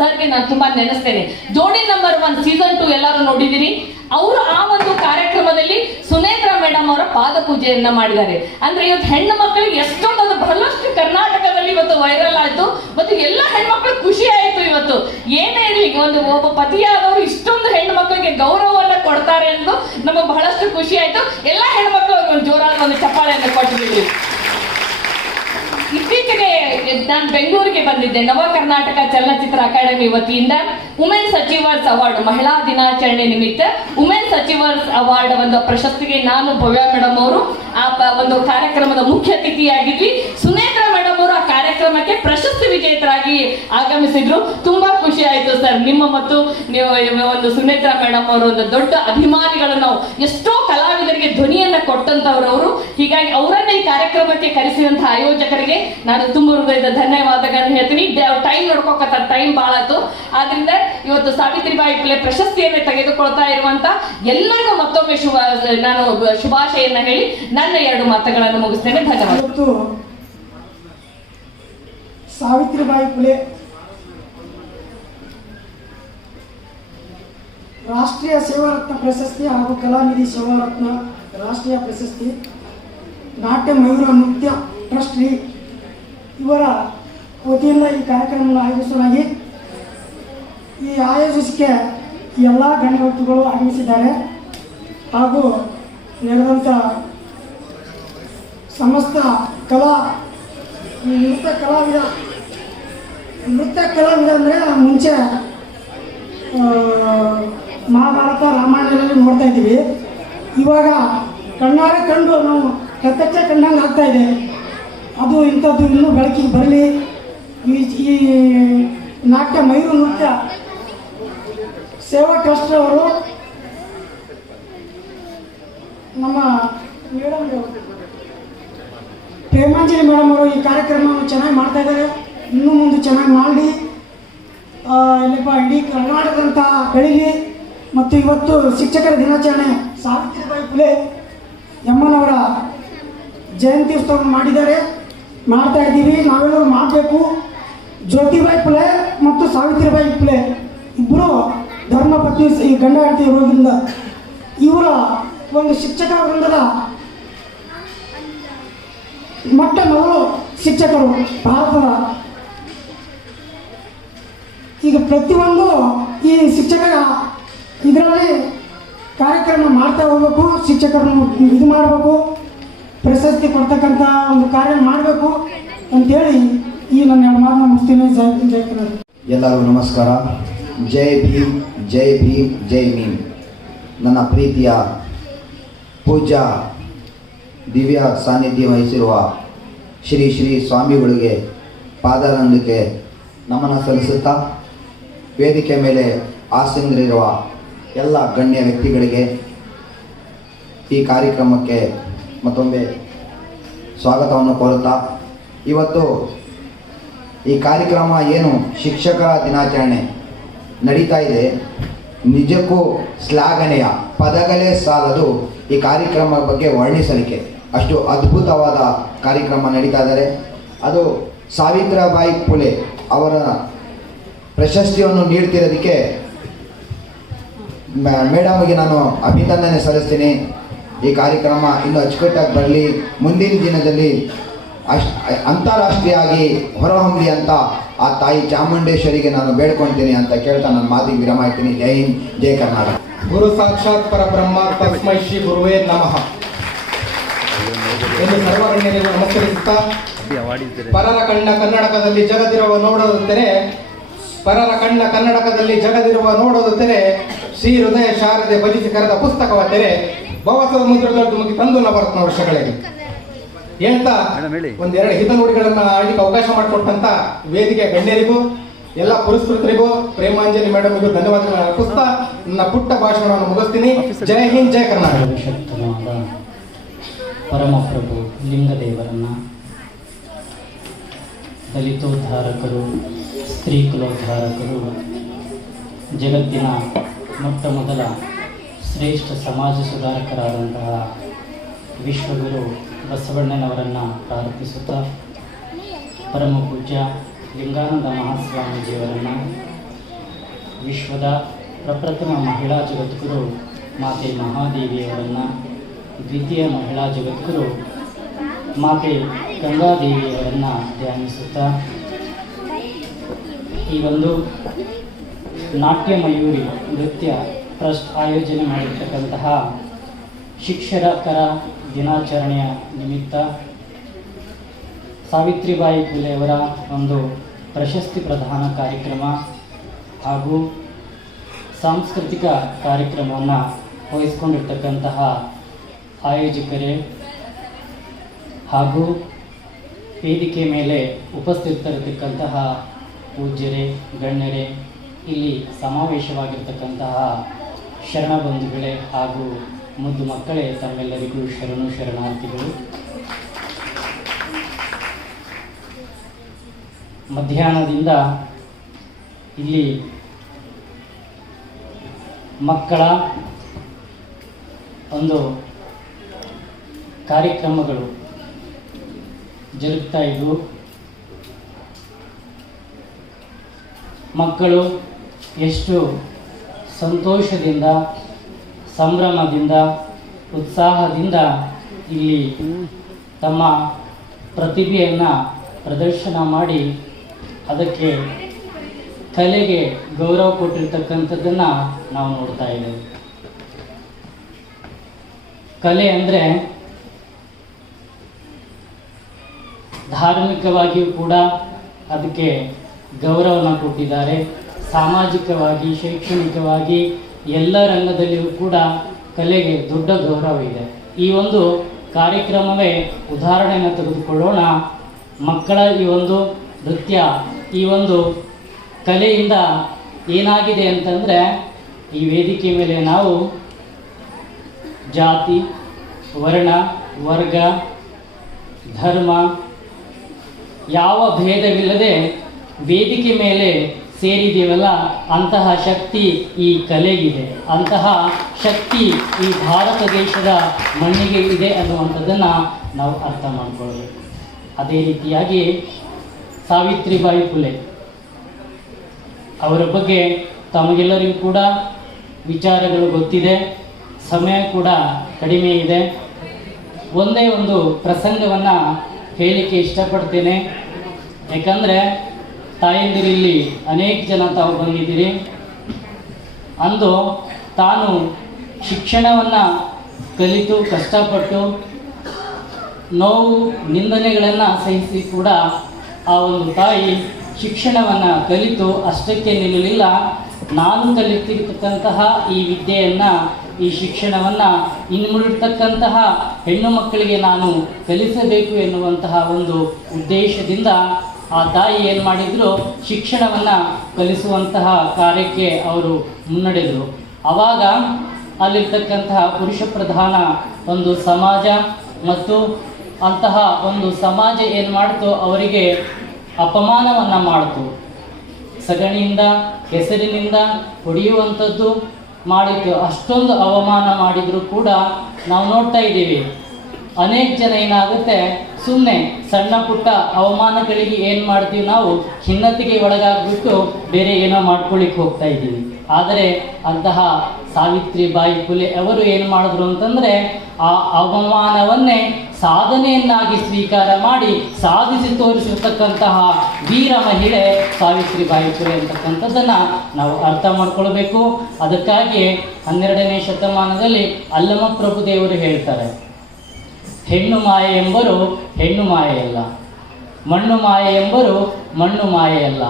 ಸರ್ಗೆ ನಾನು ತುಂಬಾ ನೆನೆಸ್ತೇನೆ. ಜೋಡಿ ನಂಬರ್ 1 ಸೀಸನ್ 2 ಎಲ್ಲರೂ ನೋಡಿದಿರಿ. ಅವರು ಆ ಒಂದು ಕಾರ್ಯಕ್ರಮದಲ್ಲಿ ಸುನೇತ್ರಾ ಮೇಡಮ್ ಅವರ ಪಾದಪೂಜೆಯನ್ನ ಮಾಡಿದ್ದಾರೆ. ಅಂದ್ರೆ ಇವತ್ತು ಹೆಣ್ಣು ಮಕ್ಕಳಿಗೆ ಎಷ್ಟೊಂದು ಅದು ಬಹಳಷ್ಟು ಕರ್ನಾಟಕದಲ್ಲಿ ಇವತ್ತು ವೈರಲ್ ಆಯ್ತು ಮತ್ತು ಎಲ್ಲ ಹೆಣ್ಮಕ್ಳಿಗೆ ಖುಷಿ ಆಯ್ತು. ಇವತ್ತು ಏನೇ ಇರಲಿ, ಒಬ್ಬ ಪತಿಯಾದವರು ಇಷ್ಟೊಂದು ಹೆಣ್ಣು ಮಕ್ಕಳಿಗೆ ಗೌರವವನ್ನ ಕೊಡ್ತಾರೆ ಎಂದು ನಮಗೆ ಬಹಳಷ್ಟು ಖುಷಿ ಆಯ್ತು. ಎಲ್ಲ ಹೆಣ್ಮಕ್ಳು ಒಂದು ಜೋರಾದ ಒಂದು ಚಪ್ಪಾಳೆಯನ್ನು ಕೊಟ್ಟಿದ್ವಿ. ಇತ್ತೀಚೆಗೆ ನಾನು ಬೆಂಗಳೂರಿಗೆ ಬಂದಿದ್ದೆ. ನವ ಕರ್ನಾಟಕ ಚಲನಚಿತ್ರ ಅಕಾಡೆಮಿ ವತಿಯಿಂದ ವುಮೆನ್ಸ್ ಅಚೀವರ್ಸ್ ಅವಾರ್ಡ್, ಮಹಿಳಾ ದಿನಾಚರಣೆ ನಿಮಿತ್ತ ವುಮೆನ್ಸ್ ಅಚೀವರ್ಸ್ ಅವಾರ್ಡ್ ಒಂದು ಪ್ರಶಸ್ತಿಗೆ ನಾನು ಭವ್ಯ ಮೇಡಮ್ ಅವರು ಆ ಒಂದು ಕಾರ್ಯಕ್ರಮದ ಮುಖ್ಯ ಅತಿಥಿಯಾಗಿದ್ವಿ. ಸುನೇತ್ರಾ ಮೇಡಮ್ ಅವರು ಆ ಕಾರ್ಯಕ್ರಮಕ್ಕೆ ಪ್ರಶಸ್ತಿ ವಿಜೇತರಾಗಿ ಆಗಮಿಸಿದ್ರು. ತುಂಬಾ ಖುಷಿ ಆಯ್ತು ಸರ್. ನಿಮ್ಮ ಮತ್ತು ನೀವು ಒಂದು ಸುನೇತ್ರಾ ಮೇಡಮ್ ಅವರು ಒಂದು ದೊಡ್ಡ ಅಭಿಮಾನಿಗಳು. ನಾವು ಎಷ್ಟೋ ಕಲಾವಿದರಿಗೆ ಧ್ವನಿಯನ್ನ ಕೊಟ್ಟಂತವ್ರವರು. ಹೀಗಾಗಿ ಅವರನ್ನ ಈ ಕಾರ್ಯಕ್ರಮಕ್ಕೆ ಕರೆಸಿದಂತಹ ಆಯೋಜಕರಿಗೆ ನಾನು ತುಂಬ ಹೃದಯದ ಧನ್ಯವಾದಗಳನ್ನು ಹೇಳ್ತೀನಿ. ಟೈಮ್ ನೋಡ್ಕೋಕತ್ತ, ಟೈಮ್ ಬಹಳ ಆಯ್ತು. ಆದ್ರಿಂದ ಇವತ್ತು ಸಾವಿತ್ರಿಬಾಯಿ ಫುಲೆ ಪ್ರಶಸ್ತಿಯನ್ನು ತೆಗೆದುಕೊಳ್ತಾ ಇರುವಂತ ಎಲ್ಲರಿಗೂ ಮತ್ತೊಮ್ಮೆ ನಾನು ಶುಭಾಶಯನ್ನ ಹೇಳಿ ನನ್ನ 2 ಮಾತುಗಳನ್ನು ಮುಗಿಸ್ತೇನೆ. ಧನ್ಯವಾದ. ಇವತ್ತು ಸಾವಿತ್ರಿಬಾಯಿ ಫುಲೆ ರಾಷ್ಟ್ರೀಯ ಸೇವಾರತ್ನ ಪ್ರಶಸ್ತಿ ಹಾಗೂ ಕಲಾನಿಧಿ ಸೇವಾರತ್ನ ರಾಷ್ಟ್ರೀಯ ಪ್ರಶಸ್ತಿ, ನಾಟ್ಯ ಮಯೂರ ನೃತ್ಯ ಟ್ರಸ್ಟ್ ಇವರ ವತಿಯಿಂದ ಈ ಕಾರ್ಯಕ್ರಮವನ್ನು ಆಯೋಜಿಸಲಾಗಿ ಈ ಆಯೋಜಿಸಕ್ಕೆ ಎಲ್ಲ ಗಣ್ಯವ್ಯಕ್ತಿಗಳು ಆಗಮಿಸಿದ್ದಾರೆ ಹಾಗೂ ನಡೆದಂಥ ಸಮಸ್ತ ನೃತ್ಯ ಕಲಾವಿದ ಅಂದರೆ ಮುಂಚೆ ಮಹಾಭಾರತ ರಾಮಾಯಣದಲ್ಲಿ ನೋಡ್ತಾ ಇದ್ದೀವಿ. ಇವಾಗ ಕಣ್ಣಾರೆ ಕಂಡು ನಾವು ಪ್ರತ್ಯಕ್ಷ ಕಂಡಂಗೆ ಆಗ್ತಾ ಇದೆ. ಅದು ಇಂಥದ್ದು ಇನ್ನೂ ಬೆಳಕಿಗೆ ಬರಲಿ. ಈ ನಾಟ್ಯ ಮಯೂರ ನೃತ್ಯ ಸೇವಾ ಟ್ರಸ್ಟ್ ಅವರು ನಮ್ಮ ಮೇಡಮ್ ಪ್ರೇಮಾಂಜಲಿ ಮೇಡಮ್ ಅವರು ಈ ಕಾರ್ಯಕ್ರಮವನ್ನು ಚೆನ್ನಾಗಿ ಮಾಡ್ತಾ ಇದ್ದಾರೆ. ಇನ್ನೂ ಮುಂದೆ ಚೆನ್ನಾಗಿ ಮಾಡಿ ಇಡೀ ಕರ್ನಾಟಕದಂತ ಬೆಳೀಲಿ. ಮತ್ತು ಇವತ್ತು ಶಿಕ್ಷಕರ ದಿನಾಚರಣೆ ಸಾವಿತ್ರಿಬಾಯಿ ಫುಲೆ ಎಮ್ಮನವರ ಜಯಂತಿ ಉತ್ಸವ ಮಾಡ್ತಾ ಇದ್ದೀವಿ. ನಾವೆಲ್ಲರೂ ಮಾಡಬೇಕು. ಜ್ಯೋತಿಬಾಯಿ ಫುಲೆ ಮತ್ತು ಸಾವಿತ್ರಿಬಾಯಿ ಫುಲೆ ಇಬ್ಬರು ಧರ್ಮಪತ್ನಿ ಈ ಗಂಡ ಹೆಂಡತಿ ಇರೋದ್ರಿಂದ ಇವರ ಒಂದು ಶಿಕ್ಷಕ ವೃಂದದ ಮೊಟ್ಟ ಮೊದಲು ಶಿಕ್ಷಕರು ಭಾರತದ. ಈಗ ಪ್ರತಿಯೊಂದು ಈ ಶಿಕ್ಷಕರ ಇದರಲ್ಲಿ ಕಾರ್ಯಕ್ರಮ ಮಾಡ್ತಾ ಹೋಗ್ಬೇಕು. ಶಿಕ್ಷಕರನ್ನು ಇದು ಮಾಡಬೇಕು, ಪ್ರಶಸ್ತಿ ಕೊಡ್ತಕ್ಕಂಥ ಒಂದು ಕಾರ್ಯ ಮಾಡಬೇಕು ಅಂತೇಳಿ ಈ ನನ್ನ ಮಾತನ್ನ ಮುಗಿಸ್ತೀನಿ. ಜೈ ಕನ್ನಡ. ಎಲ್ಲರಿಗೂ ನಮಸ್ಕಾರ. ಜೈ ಭೀಮ್, ಜೈ ಭೀಮ್, ಜೈ ಭೀಮ್. ನನ್ನ ಪ್ರೀತಿಯ ಪೂಜ್ಯ ದಿವ್ಯ ಸಾನ್ನಿಧ್ಯ ವಹಿಸಿರುವ ಶ್ರೀ ಶ್ರೀ ಸ್ವಾಮಿಗಳಿಗೆ ಪಾದಾರಂದಕ್ಕೆ ನಮನ ಸಲ್ಲಿಸುತ್ತಾ, ವೇದಿಕೆ ಮೇಲೆ ಆಸೀನರಿರುವ ಎಲ್ಲ ಗಣ್ಯ ವ್ಯಕ್ತಿಗಳಿಗೆ ಈ ಕಾರ್ಯಕ್ರಮಕ್ಕೆ ಮತ್ತೊಮ್ಮೆ ಸ್ವಾಗತವನ್ನು ಕೋರುತ್ತಾ, ಇವತ್ತು ಈ ಕಾರ್ಯಕ್ರಮ ಏನು ಶಿಕ್ಷಕರ ದಿನಾಚರಣೆ ನಡೀತಾ ಇದೆ, ನಿಜಕ್ಕೂ ಶ್ಲಾಘನೆಯ ಪದಗಳೇ ಸಾಲದು ಈ ಕಾರ್ಯಕ್ರಮ ಬಗ್ಗೆ ವರ್ಣಿಸಲಿಕ್ಕೆ. ಅಷ್ಟು ಅದ್ಭುತವಾದ ಕಾರ್ಯಕ್ರಮ ನಡೀತಾ ಇದ್ದಾರೆ. ಅದು ಸಾವಿತ್ರಿಬಾಯಿ ಫುಲೆ ಅವರ ಪ್ರಶಸ್ತಿಯನ್ನು ನೀಡ್ತಿರೋದಕ್ಕೆ ಮೇಡಮ್ಗೆ ನಾನು ಅಭಿನಂದನೆ ಸಲ್ಲಿಸ್ತೀನಿ. ಈ ಕಾರ್ಯಕ್ರಮ ಇನ್ನೂ ಅಚ್ಚುಕಟ್ಟಾಗಿ ಬರಲಿ, ಮುಂದಿನ ದಿನದಲ್ಲಿ ಅಂತಾರಾಷ್ಟ್ರೀಯವಾಗಿ ಹೊರಹೊಮ್ಮಲಿ ಅಂತ ಆ ತಾಯಿ ಚಾಮುಂಡೇಶ್ವರಿಗೆ ನಾನು ಬೇಡ್ಕೊಳ್ತೀನಿ ಅಂತ ಕೇಳ್ತಾ ನನ್ನ ಮಾತಿಗೆ ವಿರಾಮ ಇಡ್ತೀನಿ. ಜೈ ಹಿಂದ್, ಜೈ ಕರ್ನಾಟಕ. ಗುರು ಸಾಕ್ಷಾತ್ ಪರಬ್ರಹ್ಮ ತಸ್ಮೈ ಶ್ರೀ ಗುರುವೇ ನಮಃ ಎಂದು ಸರ್ವಗಣ್ಯರಿಗೂ ನಮಸ್ಕರಿಸುತ್ತಾ, ಪರರ ಕಣ್ಣ ಕನ್ನಡಕದಲ್ಲಿ ಜಗದಿರುವ ನೋಡೋದು ತೆರೆ, ಪರರ ಕಣ್ಣ ಕನ್ನಡಕದಲ್ಲಿ ಜಗದಿರುವ ನೋಡೋದು ತೆರೆ, ಶ್ರೀ ಹೃದಯ ಶಾರದೆ ಭಜಿಸಿ ಕರೆದ ಪುಸ್ತಕವ ತೆರೆ, ಭವ ಸಮುದ್ರದೊಳಗೆ ಮುಗಿ ತಂದು ನವರತ್ನ ವರ್ಷಗಳಿಗೆ ಹೇಳ್ತಾ ಒಂದೆರಡು ಹಿತನುಡಿಗಳನ್ನ ಆಡ್ಲಿಕ್ಕೆ ಅವಕಾಶ ಮಾಡಿಕೊಟ್ಟಂತ ವೇದಿಕೆ ಗಣ್ಯರಿಗೂ ಎಲ್ಲ ಪುರಸ್ಕೃತರಿಗೂ ಪ್ರೇಮಾಂಜಲಿ ಮೇಡಮ್ಗೂ ಧನ್ಯವಾದಗಳನ್ನು ಅರ್ಪಿಸ್ತಾ ನನ್ನ ಪುಟ್ಟ ಭಾಷಣವನ್ನು ಮುಗಿಸ್ತೀನಿ. ಜೈ ಹಿಂದ್, ಜೈ ಕರ್ನಾಟಕ. ಶಕ್ತನಾದ ಪರಮಪ್ರಭು ಲಿಂಗದೇವರನ್ನು ದಲಿತೋದ್ಧಾರಕರು, ಸ್ತ್ರೀ ಕುಲೋದ್ಧಾರಕರು, ಜಗತ್ತಿನ ಮೊಟ್ಟ ಮೊದಲ ಶ್ರೇಷ್ಠ ಸಮಾಜ ಸುಧಾರಕರಾದಂತಹ ವಿಶ್ವಗುರು ಬಸವಣ್ಣನವರನ್ನು ಪ್ರಾರ್ಥಿಸುತ್ತಾ, ಪರಮ ಪೂಜ್ಯ ಲಿಂಗಾನಂದ ಮಹಾಸ್ವಾಮೀಜಿಯವರನ್ನು, ವಿಶ್ವದ ಪ್ರಪ್ರಥಮ ಮಹಿಳಾ ಜಗದ್ಗುರು ಮಾತೆ ಮಹಾದೇವಿಯವರನ್ನು, ದ್ವಿತೀಯ ಮಹಿಳಾ ಜಗದ್ಗುರು ಮಾತೆ ಗಂಗಾದೇವಿಯವರನ್ನು ಧ್ಯಾನಿಸುತ್ತಾ, ಈ ಒಂದು ನಾಟ್ಯ ಮಯೂರಿ ನೃತ್ಯ ಟ್ರಸ್ಟ್ ಆಯೋಜನೆ ಮಾಡಿರ್ತಕ್ಕಂತಹ ಶಿಕ್ಷಕರ ದಿನಾಚರಣೆಯ ನಿಮಿತ್ತ ಸಾವಿತ್ರಿಬಾಯಿ ಫುಲೆಯವರ ಒಂದು ಪ್ರಶಸ್ತಿ ಪ್ರದಾನ ಕಾರ್ಯಕ್ರಮ ಹಾಗೂ ಸಾಂಸ್ಕೃತಿಕ ಕಾರ್ಯಕ್ರಮವನ್ನು ವಹಿಸ್ಕೊಂಡಿರ್ತಕ್ಕಂತಹ ಆಯೋಜಕರೇ ಹಾಗೂ ವೇದಿಕೆ ಮೇಲೆ ಉಪಸ್ಥಿತರಿರ್ತಕ್ಕಂತಹ ಪೂಜ್ಯರೇ, ಗಣ್ಯರೇ, ಇಲ್ಲಿ ಸಮಾವೇಶವಾಗಿರ್ತಕ್ಕಂತಹ ಶರಣ ಬಂಧುಗಳೇ ಹಾಗೂ ಮುದ್ದು ಮಕ್ಕಳೇ, ತಮ್ಮೆಲ್ಲರಿಗೂ ಶರಣಾರ್ಥಿಗಳು. ಮಧ್ಯಾಹ್ನದಿಂದ ಇಲ್ಲಿ ಮಕ್ಕಳ ಒಂದು ಕಾರ್ಯಕ್ರಮಗಳು ಜರುಗ್ತಾ ಇದ್ವು. ಮಕ್ಕಳು ಎಷ್ಟು ಸಂತೋಷದಿಂದ, ಸಂಭ್ರಮದಿಂದ, ಉತ್ಸಾಹದಿಂದ ಇಲ್ಲಿ ತಮ್ಮ ಪ್ರತಿಭೆಯನ್ನು ಪ್ರದರ್ಶನ ಮಾಡಿ ಅದಕ್ಕೆ ಕಲೆಗೆ ಗೌರವ ಕೊಟ್ಟಿರ್ತಕ್ಕಂಥದ್ದನ್ನು ನಾವು ನೋಡ್ತಾ ಇದ್ದೇವೆ. ಕಲೆ ಅಂದರೆ ಧಾರ್ಮಿಕವಾಗಿಯೂ ಕೂಡ ಅದಕ್ಕೆ ಗೌರವನ ಕೊಟ್ಟಿದ್ದಾರೆ. ಸಾಮಾಜಿಕವಾಗಿ, ಶೈಕ್ಷಣಿಕವಾಗಿ ಎಲ್ಲ ರಂಗದಲ್ಲಿಯೂ ಕೂಡ ಕಲೆಗೆ ದೊಡ್ಡ ಗೌರವ ಇದೆ. ಈ ಒಂದು ಕಾರ್ಯಕ್ರಮವೇ ಉದಾಹರಣೆಯನ್ನು ತೆಗೆದುಕೊಳ್ಳೋಣ. ಮಕ್ಕಳ ಈ ಒಂದು ನೃತ್ಯ, ಈ ಒಂದು ಕಲೆಯಿಂದ ಏನಾಗಿದೆ ಅಂತಂದರೆ, ಈ ವೇದಿಕೆ ಮೇಲೆ ನಾವು ಜಾತಿ, ವರ್ಣ, ವರ್ಗ, ಧರ್ಮ ಯಾವ ಭೇದವಿಲ್ಲದೆ ವೇದಿಕೆ ಮೇಲೆ ಸೇರಿದೆವಲ್ಲ, ಅಂತಹ ಶಕ್ತಿ ಈ ಕಲೆಗಿದೆ, ಅಂತಹ ಶಕ್ತಿ ಈ ಭಾರತ ದೇಶದ ಮಣ್ಣಿಗೆ ಇದೆ ಅನ್ನುವಂಥದ್ದನ್ನು ನಾವು ಅರ್ಥ ಮಾಡಿಕೊಳ್ಳಬೇಕು. ಅದೇ ರೀತಿಯಾಗಿ ಸಾವಿತ್ರಿಬಾಯಿ ಫುಲೆ ಅವರ ಬಗ್ಗೆ ತಮಗೆಲ್ಲರಿಗೂ ಕೂಡ ವಿಚಾರಗಳು ಗೊತ್ತಿದೆ, ಸಮಯ ಕೂಡ ಕಡಿಮೆ ಇದೆ. ಒಂದೇ ಒಂದು ಪ್ರಸಂಗವನ್ನು ಹೇಳಲಿಕ್ಕೆ ಇಷ್ಟಪಡ್ತೇನೆ. ಯಾಕಂದರೆ ತಾಯಂದಿರಲ್ಲಿ ಅನೇಕ ಜನ ತಾವು ಬಂದಿದ್ದೀರಿ. ಅಂದು ತಾನು ಶಿಕ್ಷಣವನ್ನು ಕಲಿತು ಕಷ್ಟಪಟ್ಟು ನೋವು ನಿಂದನೆಗಳನ್ನು ಸಹಿಸಿ ಕೂಡ ಆ ಒಂದು ತಾಯಿ ಶಿಕ್ಷಣವನ್ನು ಕಲಿತು ಅಷ್ಟಕ್ಕೆ ನಿಲ್ಲಲಿಲ್ಲ. ನಾನು ಕಲಿತಿರ್ತಕ್ಕಂತಹ ಈ ವಿದ್ಯೆಯನ್ನು, ಈ ಶಿಕ್ಷಣವನ್ನು ಇನ್ನುಳಿರ್ತಕ್ಕಂತಹ ಹೆಣ್ಣು ಮಕ್ಕಳಿಗೆ ನಾನು ಕಲಿಸಬೇಕು ಎನ್ನುವಂತಹ ಒಂದು ಉದ್ದೇಶದಿಂದ ಆ ತಾಯಿ ಏನು ಮಾಡಿದರು, ಶಿಕ್ಷಣವನ್ನು ಕಲಿಸುವಂತಹ ಕಾರ್ಯಕ್ಕೆ ಅವರು ಮುನ್ನಡೆದರು. ಆವಾಗ ಅಲ್ಲಿರ್ತಕ್ಕಂತಹ ಪುರುಷ ಪ್ರಧಾನ ಒಂದು ಸಮಾಜ ಮತ್ತು ಅಂತಹ ಒಂದು ಸಮಾಜ ಏನು ಮಾಡ್ತು, ಅವರಿಗೆ ಅಪಮಾನವನ್ನು ಮಾಡ್ತು. ಸಗಣಿಯಿಂದ, ಹೆಸರಿನಿಂದ ಹೊಡೆಯುವಂಥದ್ದು ಮಾಡಿತ್ತು. ಅಷ್ಟೊಂದು ಅವಮಾನ ಮಾಡಿದರೂ ಕೂಡ ನಾವು ನೋಡ್ತಾ ಇದ್ದೀವಿ, ಅನೇಕ ಜನ ಏನಾಗುತ್ತೆ, ಸುಮ್ಮನೆ ಸಣ್ಣ ಪುಟ್ಟ ಅವಮಾನಗಳಿಗೆ ಏನು ಮಾಡ್ತೀವಿ, ನಾವು ಖಿನ್ನತೆಗೆ ಒಳಗಾಗ್ಬಿಟ್ಟು ಬೇರೆ ಏನೋ ಮಾಡ್ಕೊಳ್ಳಿಕ್ಕೆ ಹೋಗ್ತಾ ಇದ್ದೀವಿ. ಆದರೆ ಅಂತಹ ಸಾವಿತ್ರಿಬಾಯಿ ಫುಲೆ ಅವರು ಏನು ಮಾಡಿದ್ರು ಅಂತಂದರೆ, ಆ ಅವಮಾನವನ್ನೇ ಸಾಧನೆಯನ್ನಾಗಿ ಸ್ವೀಕಾರ ಮಾಡಿ ಸಾಧಿಸಿ ತೋರಿಸಿರ್ತಕ್ಕಂತಹ ವೀರ ಮಹಿಳೆ ಸಾವಿತ್ರಿಬಾಯಿ ಫುಲೆ ಅಂತಕ್ಕಂಥದ್ದನ್ನು ನಾವು ಅರ್ಥ ಮಾಡ್ಕೊಳ್ಬೇಕು. ಅದಕ್ಕಾಗಿಯೇ 12ನೇ ಶತಮಾನದಲ್ಲಿ ಅಲ್ಲಮ ಪ್ರಭುದೇವರು ಹೇಳ್ತಾರೆ, ಹೆಣ್ಣು ಮಾಯೆ ಎಂಬರು ಹೆಣ್ಣು ಮಾಯೆಯಲ್ಲ, ಮಣ್ಣು ಮಾಯೆ ಎಂಬರು ಮಣ್ಣು ಮಾಯೆಯಲ್ಲ,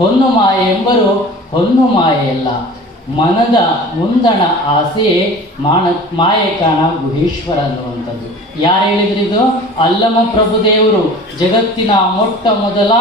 ಹೊನ್ನು ಮಾಯೆ ಎಂಬರು ಹೊನ್ನು ಮಾಯೆಯಲ್ಲ, ಮನದ ಮುಂದಣ ಆಸೆಯೇ ಮಾಯೆ ಕಾಣ ಗುಹೇಶ್ವರ ಅನ್ನುವಂಥದ್ದು. ಯಾರು ಹೇಳಿದ್ರಿದು? ಅಲ್ಲಮ ಪ್ರಭುದೇವರು. ಜಗತ್ತಿನ ಮೊಟ್ಟ ಮೊದಲ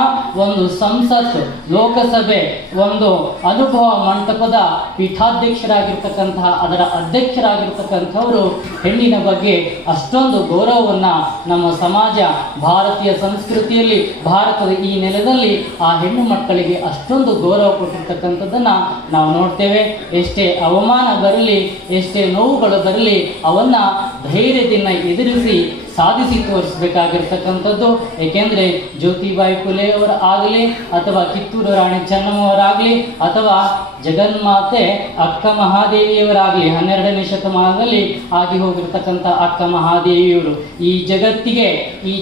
ಒಂದು ಸಂಸತ್, ಲೋಕಸಭೆ, ಒಂದು ಅನುಭವ ಮಂಟಪದ ಪೀಠಾಧ್ಯಕ್ಷರಾಗಿರ್ತಕ್ಕಂತಹ, ಅದರ ಅಧ್ಯಕ್ಷರಾಗಿರ್ತಕ್ಕಂಥವರು ಹೆಣ್ಣಿನ ಬಗ್ಗೆ ಅಷ್ಟೊಂದು ಗೌರವವನ್ನು ನಮ್ಮ ಸಮಾಜ, ಭಾರತೀಯ ಸಂಸ್ಕೃತಿಯಲ್ಲಿ, ಭಾರತದ ಈ ನೆಲದಲ್ಲಿ ಆ ಹೆಣ್ಣು ಮಕ್ಕಳಿಗೆ ಅಷ್ಟೊಂದು ಗೌರವ ಕೊಟ್ಟಿರ್ತಕ್ಕಂಥದ್ದನ್ನು ನಾವು ನೋಡ್ತೇವೆ. ಎಷ್ಟೇ ಅವಮಾನ ಬರಲಿ, ಎಷ್ಟೇ ನೋವುಗಳು ಬರಲಿ, ಅವನ್ನ ಧೈರ್ಯದಿಂದ ಎದುರಿಸಿ ಸಾಧಿಸಿ ತೋರಿಸಬೇಕಾಗಿರ್ತಕ್ಕಂಥದ್ದು. ಏಕೆಂದರೆ ಜ್ಯೋತಿಬಾಯಿ ಫುಲೆ ಅವರ ಆಗಲಿ, ಅಥವಾ ಕಿತ್ತೂರು ರಾಣಿ ಚೆನ್ನಮ್ಮವರಾಗಲಿ, ಅಥವಾ ಜಗನ್ಮಾತೆ ಅಕ್ಕ ಮಹಾದೇವಿಯವರಾಗಲಿ, 12ನೇ ಶತಮಾನದಲ್ಲಿ ಆಗಿ ಹೋಗಿರ್ತಕ್ಕಂಥ ಅಕ್ಕ ಮಹಾದೇವಿಯವರು ಈ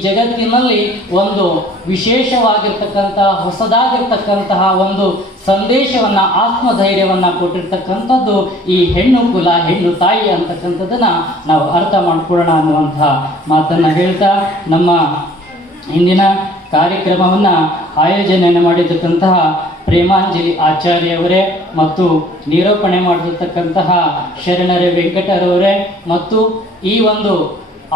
ಜಗತ್ತಿನಲ್ಲಿ ಒಂದು ವಿಶೇಷವಾಗಿರ್ತಕ್ಕಂತಹ, ಹೊಸದಾಗಿರ್ತಕ್ಕಂತಹ ಒಂದು ಸಂದೇಶವನ್ನು, ಆತ್ಮಧೈರ್ಯವನ್ನು ಕೊಟ್ಟಿರ್ತಕ್ಕಂಥದ್ದು ಈ ಹೆಣ್ಣು ಕುಲ, ಹೆಣ್ಣು ತಾಯಿ ಅಂತಕ್ಕಂಥದ್ದನ್ನು ನಾವು ಅರ್ಥ ಮಾಡ್ಕೊಳ್ಳೋಣ ಅನ್ನುವಂಥ ಮಾತನ್ನು ಹೇಳ್ತಾ, ನಮ್ಮ ಇಂದಿನ ಕಾರ್ಯಕ್ರಮವನ್ನು ಆಯೋಜನೆಯನ್ನು ಮಾಡಿರ್ತಕ್ಕಂತಹ ಪ್ರೇಮಾಂಜಲಿ ಆಚಾರ್ಯವರೇ ಮತ್ತು ನಿರೂಪಣೆ ಮಾಡಿರ್ತಕ್ಕಂತಹ ಶರಣರೇ ವೆಂಕಟರವರೇ ಮತ್ತು ಈ ಒಂದು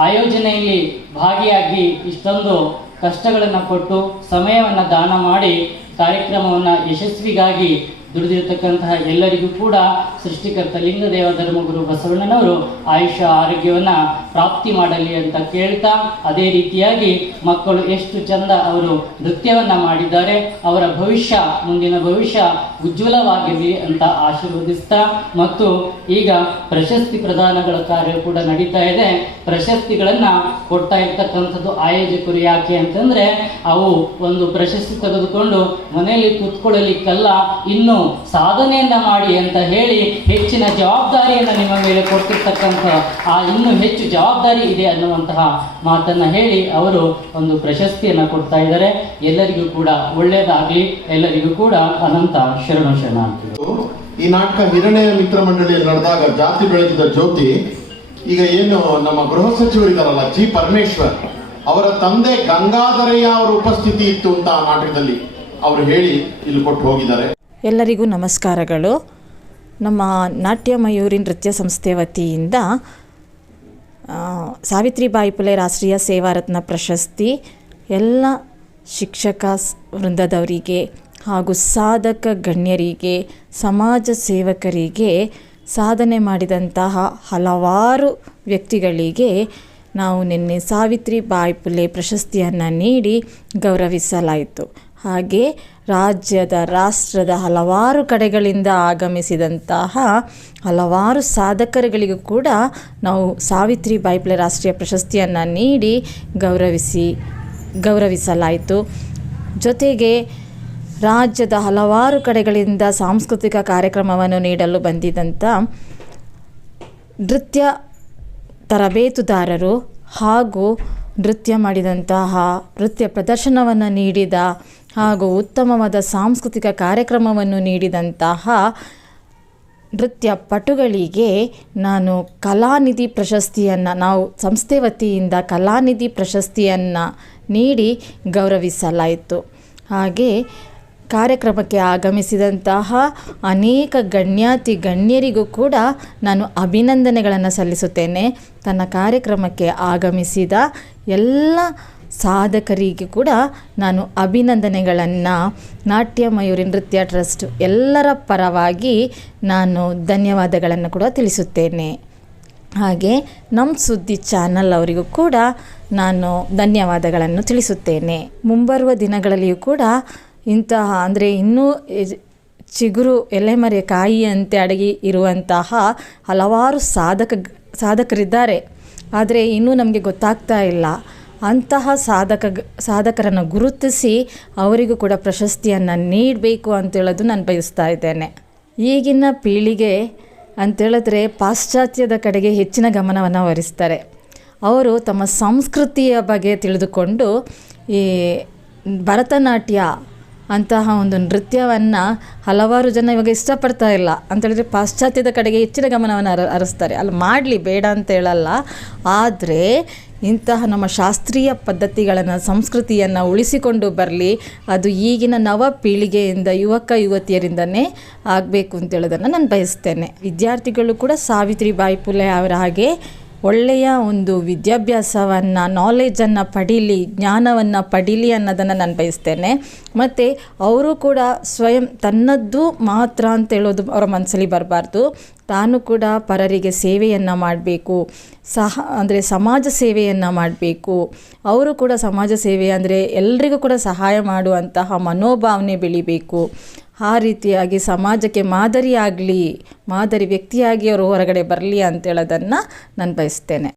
ಆಯೋಜನೆಯಲ್ಲಿ ಭಾಗಿಯಾಗಿ ಇಷ್ಟೊಂದು ಕಷ್ಟಗಳನ್ನು ಕೊಟ್ಟು ಸಮಯವನ್ನು ದಾನ ಮಾಡಿ ಕಾರ್ಯಕ್ರಮವನ್ನು ಯಶಸ್ವಿಗಾಗಿ ದುಡಿದಿರತಕ್ಕಂತಹ ಎಲ್ಲರಿಗೂ ಕೂಡ ಸೃಷ್ಟಿಕರ್ತ ಲಿಂಗದೇವ ಧರ್ಮಗುರು ಬಸವಣ್ಣನವರು ಆಯುಷ್ಯ ಆರೋಗ್ಯವನ್ನು ಪ್ರಾಪ್ತಿ ಮಾಡಲಿ ಅಂತ ಕೇಳ್ತಾ, ಅದೇ ರೀತಿಯಾಗಿ ಮಕ್ಕಳು ಎಷ್ಟು ಚಂದ ಅವರು ನೃತ್ಯವನ್ನು ಮಾಡಿದ್ದಾರೆ, ಅವರ ಭವಿಷ್ಯ, ಮುಂದಿನ ಭವಿಷ್ಯ ಉಜ್ವಲವಾಗಿರಲಿ ಅಂತ ಆಶೀರ್ವದಿಸ್ತಾ, ಮತ್ತು ಈಗ ಪ್ರಶಸ್ತಿ ಪ್ರದಾನಗಳ ಕಾರ್ಯ ಕೂಡ ನಡೀತಾ ಇದೆ. ಪ್ರಶಸ್ತಿಗಳನ್ನು ಕೊಡ್ತಾ ಇರ್ತಕ್ಕಂಥದ್ದು ಆಯೋಜಕರು. ಯಾಕೆ ಅಂತಂದರೆ ಅವು ಒಂದು ಪ್ರಶಸ್ತಿ ತೆಗೆದುಕೊಂಡು ಮನೆಯಲ್ಲಿ ಕೂತ್ಕೊಳ್ಳಲಿಕ್ಕಲ್ಲ, ಇನ್ನು ಸಾಧನೆಯನ್ನ ಮಾಡಿ ಅಂತ ಹೇಳಿ ಹೆಚ್ಚಿನ ಜವಾಬ್ದಾರಿಯನ್ನು ನಿಮ್ಮ ಮೇಲೆ ಕೊಡ್ತಿರ್ತಕ್ಕಂಥ ಇನ್ನೂ ಹೆಚ್ಚು ಜವಾಬ್ದಾರಿ ಇದೆ ಅನ್ನುವಂತಹ ಮಾತನ್ನ ಹೇಳಿ ಅವರು ಒಂದು ಪ್ರಶಸ್ತಿಯನ್ನು ಕೊಡ್ತಾ ಇದ್ದಾರೆ. ಎಲ್ಲರಿಗೂ ಕೂಡ ಒಳ್ಳೆಯದಾಗಲಿ, ಎಲ್ಲರಿಗೂ ಕೂಡ ಅನಂತ ಶರಣಾರ್ಥಿಗಳು. ಈ ನಾಟಕ ಹಿರಣ್ಯ ಮಿತ್ರ ಮಂಡಳಿಯಲ್ಲಿ ನಡೆದಾಗ ಜಾತಿ ಬೆಳಗಿದ ಜ್ಯೋತಿ, ಈಗ ಏನು ನಮ್ಮ ಗೃಹ ಸಚಿವರಿದ್ದಾರಲ್ಲ ಜಿ ಪರಮೇಶ್ವರ್, ಅವರ ತಂದೆ ಗಂಗಾಧರಯ್ಯ ಅವರ ಉಪಸ್ಥಿತಿ ಇತ್ತು ಅಂತ ಆ ನಾಟಕದಲ್ಲಿ ಅವರು ಹೇಳಿ ಇಲ್ಲಿ ಕೊಟ್ಟು ಹೋಗಿದ್ದಾರೆ. ಎಲ್ಲರಿಗೂ ನಮಸ್ಕಾರಗಳು. ನಮ್ಮ ನಾಟ್ಯ ಮಯೂರಿ ನೃತ್ಯ ಸಂಸ್ಥೆ ವತಿಯಿಂದ ಸಾವಿತ್ರಿಬಾಯಿ ಫುಲೆ ರಾಷ್ಟ್ರೀಯ ಸೇವಾರತ್ನ ಪ್ರಶಸ್ತಿ ಎಲ್ಲ ಶಿಕ್ಷಕ ವೃಂದದವರಿಗೆ ಹಾಗೂ ಸಾಧಕ ಗಣ್ಯರಿಗೆ, ಸಮಾಜ ಸೇವಕರಿಗೆ, ಸಾಧನೆ ಮಾಡಿದಂತಹ ಹಲವಾರು ವ್ಯಕ್ತಿಗಳಿಗೆ ನಾವು ನಿನ್ನೆ ಸಾವಿತ್ರಿಬಾಯಿ ಫುಲೆ ಪ್ರಶಸ್ತಿಯನ್ನು ನೀಡಿ ಗೌರವಿಸಲಾಯಿತು. ಹಾಗೆ ರಾಷ್ಟ್ರದ ಹಲವಾರು ಕಡೆಗಳಿಂದ ಆಗಮಿಸಿದಂತಹ ಹಲವಾರು ಸಾಧಕರುಗಳಿಗೂ ಕೂಡ ನಾವು ಸಾವಿತ್ರಿಬಾಯಿ ಫುಲೆ ರಾಷ್ಟ್ರೀಯ ಪ್ರಶಸ್ತಿಯನ್ನು ನೀಡಿ ಗೌರವಿಸಲಾಯಿತು. ಜೊತೆಗೆ ರಾಜ್ಯದ ಹಲವಾರು ಕಡೆಗಳಿಂದ ಸಾಂಸ್ಕೃತಿಕ ಕಾರ್ಯಕ್ರಮವನ್ನು ನೀಡಲು ಬಂದಿದ್ದಂಥ ನೃತ್ಯ ತರಬೇತುದಾರರು ಹಾಗೂ ನೃತ್ಯ ಪ್ರದರ್ಶನವನ್ನು ನೀಡಿದ ಹಾಗೂ ಉತ್ತಮವಾದ ಸಾಂಸ್ಕೃತಿಕ ಕಾರ್ಯಕ್ರಮವನ್ನು ನೀಡಿದಂತಹ ನೃತ್ಯ ಪಟುಗಳಿಗೆ ನಾನು ಕಲಾನಿಧಿ ಪ್ರಶಸ್ತಿಯನ್ನು, ನಾವು ಸಂಸ್ಥೆ ವತಿಯಿಂದ ಕಲಾನಿಧಿ ಪ್ರಶಸ್ತಿಯನ್ನು ನೀಡಿ ಗೌರವಿಸಲಾಯಿತು. ಹಾಗೆ ಕಾರ್ಯಕ್ರಮಕ್ಕೆ ಆಗಮಿಸಿದಂತಹ ಅನೇಕ ಗಣ್ಯರಿಗೂ ಕೂಡ ನಾನು ಅಭಿನಂದನೆಗಳನ್ನು ಸಲ್ಲಿಸುತ್ತೇನೆ. ತನ್ನ ಕಾರ್ಯಕ್ರಮಕ್ಕೆ ಆಗಮಿಸಿದ ಎಲ್ಲ ಸಾಧಕರಿಗೆ ಕೂಡ ನಾನು ಅಭಿನಂದನೆಗಳನ್ನು ನಾಟ್ಯ ಮಯೂರಿ ನೃತ್ಯ ಟ್ರಸ್ಟ್ ಎಲ್ಲರ ಪರವಾಗಿ ನಾನು ಧನ್ಯವಾದಗಳನ್ನು ಕೂಡ ತಿಳಿಸುತ್ತೇನೆ. ಹಾಗೆ ನಮ್ಮ ಸುದ್ದಿ ಚಾನಲ್ ಅವರಿಗೂ ಕೂಡ ನಾನು ಧನ್ಯವಾದಗಳನ್ನು ತಿಳಿಸುತ್ತೇನೆ. ಮುಂಬರುವ ದಿನಗಳಲ್ಲಿಯೂ ಕೂಡ ಇಂತಹ ಅಂದರೆ ಇನ್ನೂ ಚಿಗುರು ಎಲೆಮರೆ ಕಾಯಿಯಂತೆ ಅಡಗಿ ಇರುವಂತಹ ಹಲವಾರು ಸಾಧಕರಿದ್ದಾರೆ. ಆದರೆ ಇನ್ನೂ ನಮಗೆ ಗೊತ್ತಾಗ್ತಾ ಇಲ್ಲ. ಅಂತಹ ಸಾಧಕರನ್ನು ಗುರುತಿಸಿ ಅವರಿಗೂ ಕೂಡ ಪ್ರಶಸ್ತಿಯನ್ನು ನೀಡಬೇಕು ಅಂತೇಳೋದು ನಾನು ಬಯಸ್ತಾ ಇದ್ದೇನೆ. ಈಗಿನ ಪೀಳಿಗೆ ಅಂತೇಳಿದ್ರೆ ಪಾಶ್ಚಾತ್ಯದ ಕಡೆಗೆ ಹೆಚ್ಚಿನ ಗಮನವನ್ನು ಹರಿಸ್ತಾರೆ. ಅವರು ತಮ್ಮ ಸಂಸ್ಕೃತಿಯ ಬಗ್ಗೆ ತಿಳಿದುಕೊಂಡು ಈ ಭರತನಾಟ್ಯ ಅಂತಹ ಒಂದು ನೃತ್ಯವನ್ನು ಹಲವಾರು ಜನ ಇವಾಗ ಇಷ್ಟಪಡ್ತಾ ಇಲ್ಲ ಅಂತೇಳಿದರೆ ಪಾಶ್ಚಾತ್ಯದ ಕಡೆಗೆ ಹೆಚ್ಚಿನ ಗಮನವನ್ನು ಹರಿಸ್ತಾರೆ. ಅಲ್ಲಿ ಮಾಡಲಿ, ಬೇಡ ಅಂತ ಹೇಳಲ್ಲ. ಆದರೆ ಇಂತಹ ನಮ್ಮ ಶಾಸ್ತ್ರೀಯ ಪದ್ಧತಿಗಳನ್ನು, ಸಂಸ್ಕೃತಿಯನ್ನು ಉಳಿಸಿಕೊಂಡು ಬರಲಿ. ಅದು ಈಗಿನ ನವ ಪೀಳಿಗೆಯಿಂದ, ಯುವಕ ಯುವತಿಯರಿಂದನೇ ಆಗಬೇಕು ಅಂತೇಳೋದನ್ನು ನಾನು ಬಯಸ್ತೇನೆ. ವಿದ್ಯಾರ್ಥಿಗಳು ಕೂಡ ಸಾವಿತ್ರಿಬಾಯಿ ಫುಲೆ ಅವರ ಹಾಗೆ ಒಳ್ಳೆಯ ಒಂದು ವಿದ್ಯಾಭ್ಯಾಸವನ್ನು, ನಾಲೆಜನ್ನು ಪಡೀಲಿ, ಜ್ಞಾನವನ್ನು ಪಡೀಲಿ ಅನ್ನೋದನ್ನು ನಾನು ಬಯಸ್ತೇನೆ. ಮತ್ತು ಅವರು ಕೂಡ ಸ್ವಯಂ ತನ್ನದ್ದು ಮಾತ್ರ ಅಂತ ಹೇಳೋದು ಅವರ ಮನಸ್ಸಲ್ಲಿ ಬರಬಾರ್ದು. ತಾನು ಕೂಡ ಪರರಿಗೆ ಸೇವೆಯನ್ನು ಮಾಡಬೇಕು, ಅಂದರೆ ಸಮಾಜ ಸೇವೆಯನ್ನು ಮಾಡಬೇಕು. ಅವರು ಕೂಡ ಸಮಾಜ ಸೇವೆ ಅಂದರೆ ಎಲ್ರಿಗೂ ಕೂಡ ಸಹಾಯ ಮಾಡುವಂತಹ ಮನೋಭಾವನೆ ಬೆಳಿಬೇಕು. ಆ ರೀತಿಯಾಗಿ ಸಮಾಜಕ್ಕೆ ಮಾದರಿ ವ್ಯಕ್ತಿಯಾಗಿ ಅವರು ಹೊರಗಡೆ ಬರಲಿ ಅಂತೇಳೋದನ್ನು ನಾನು ಬಯಸ್ತೇನೆ.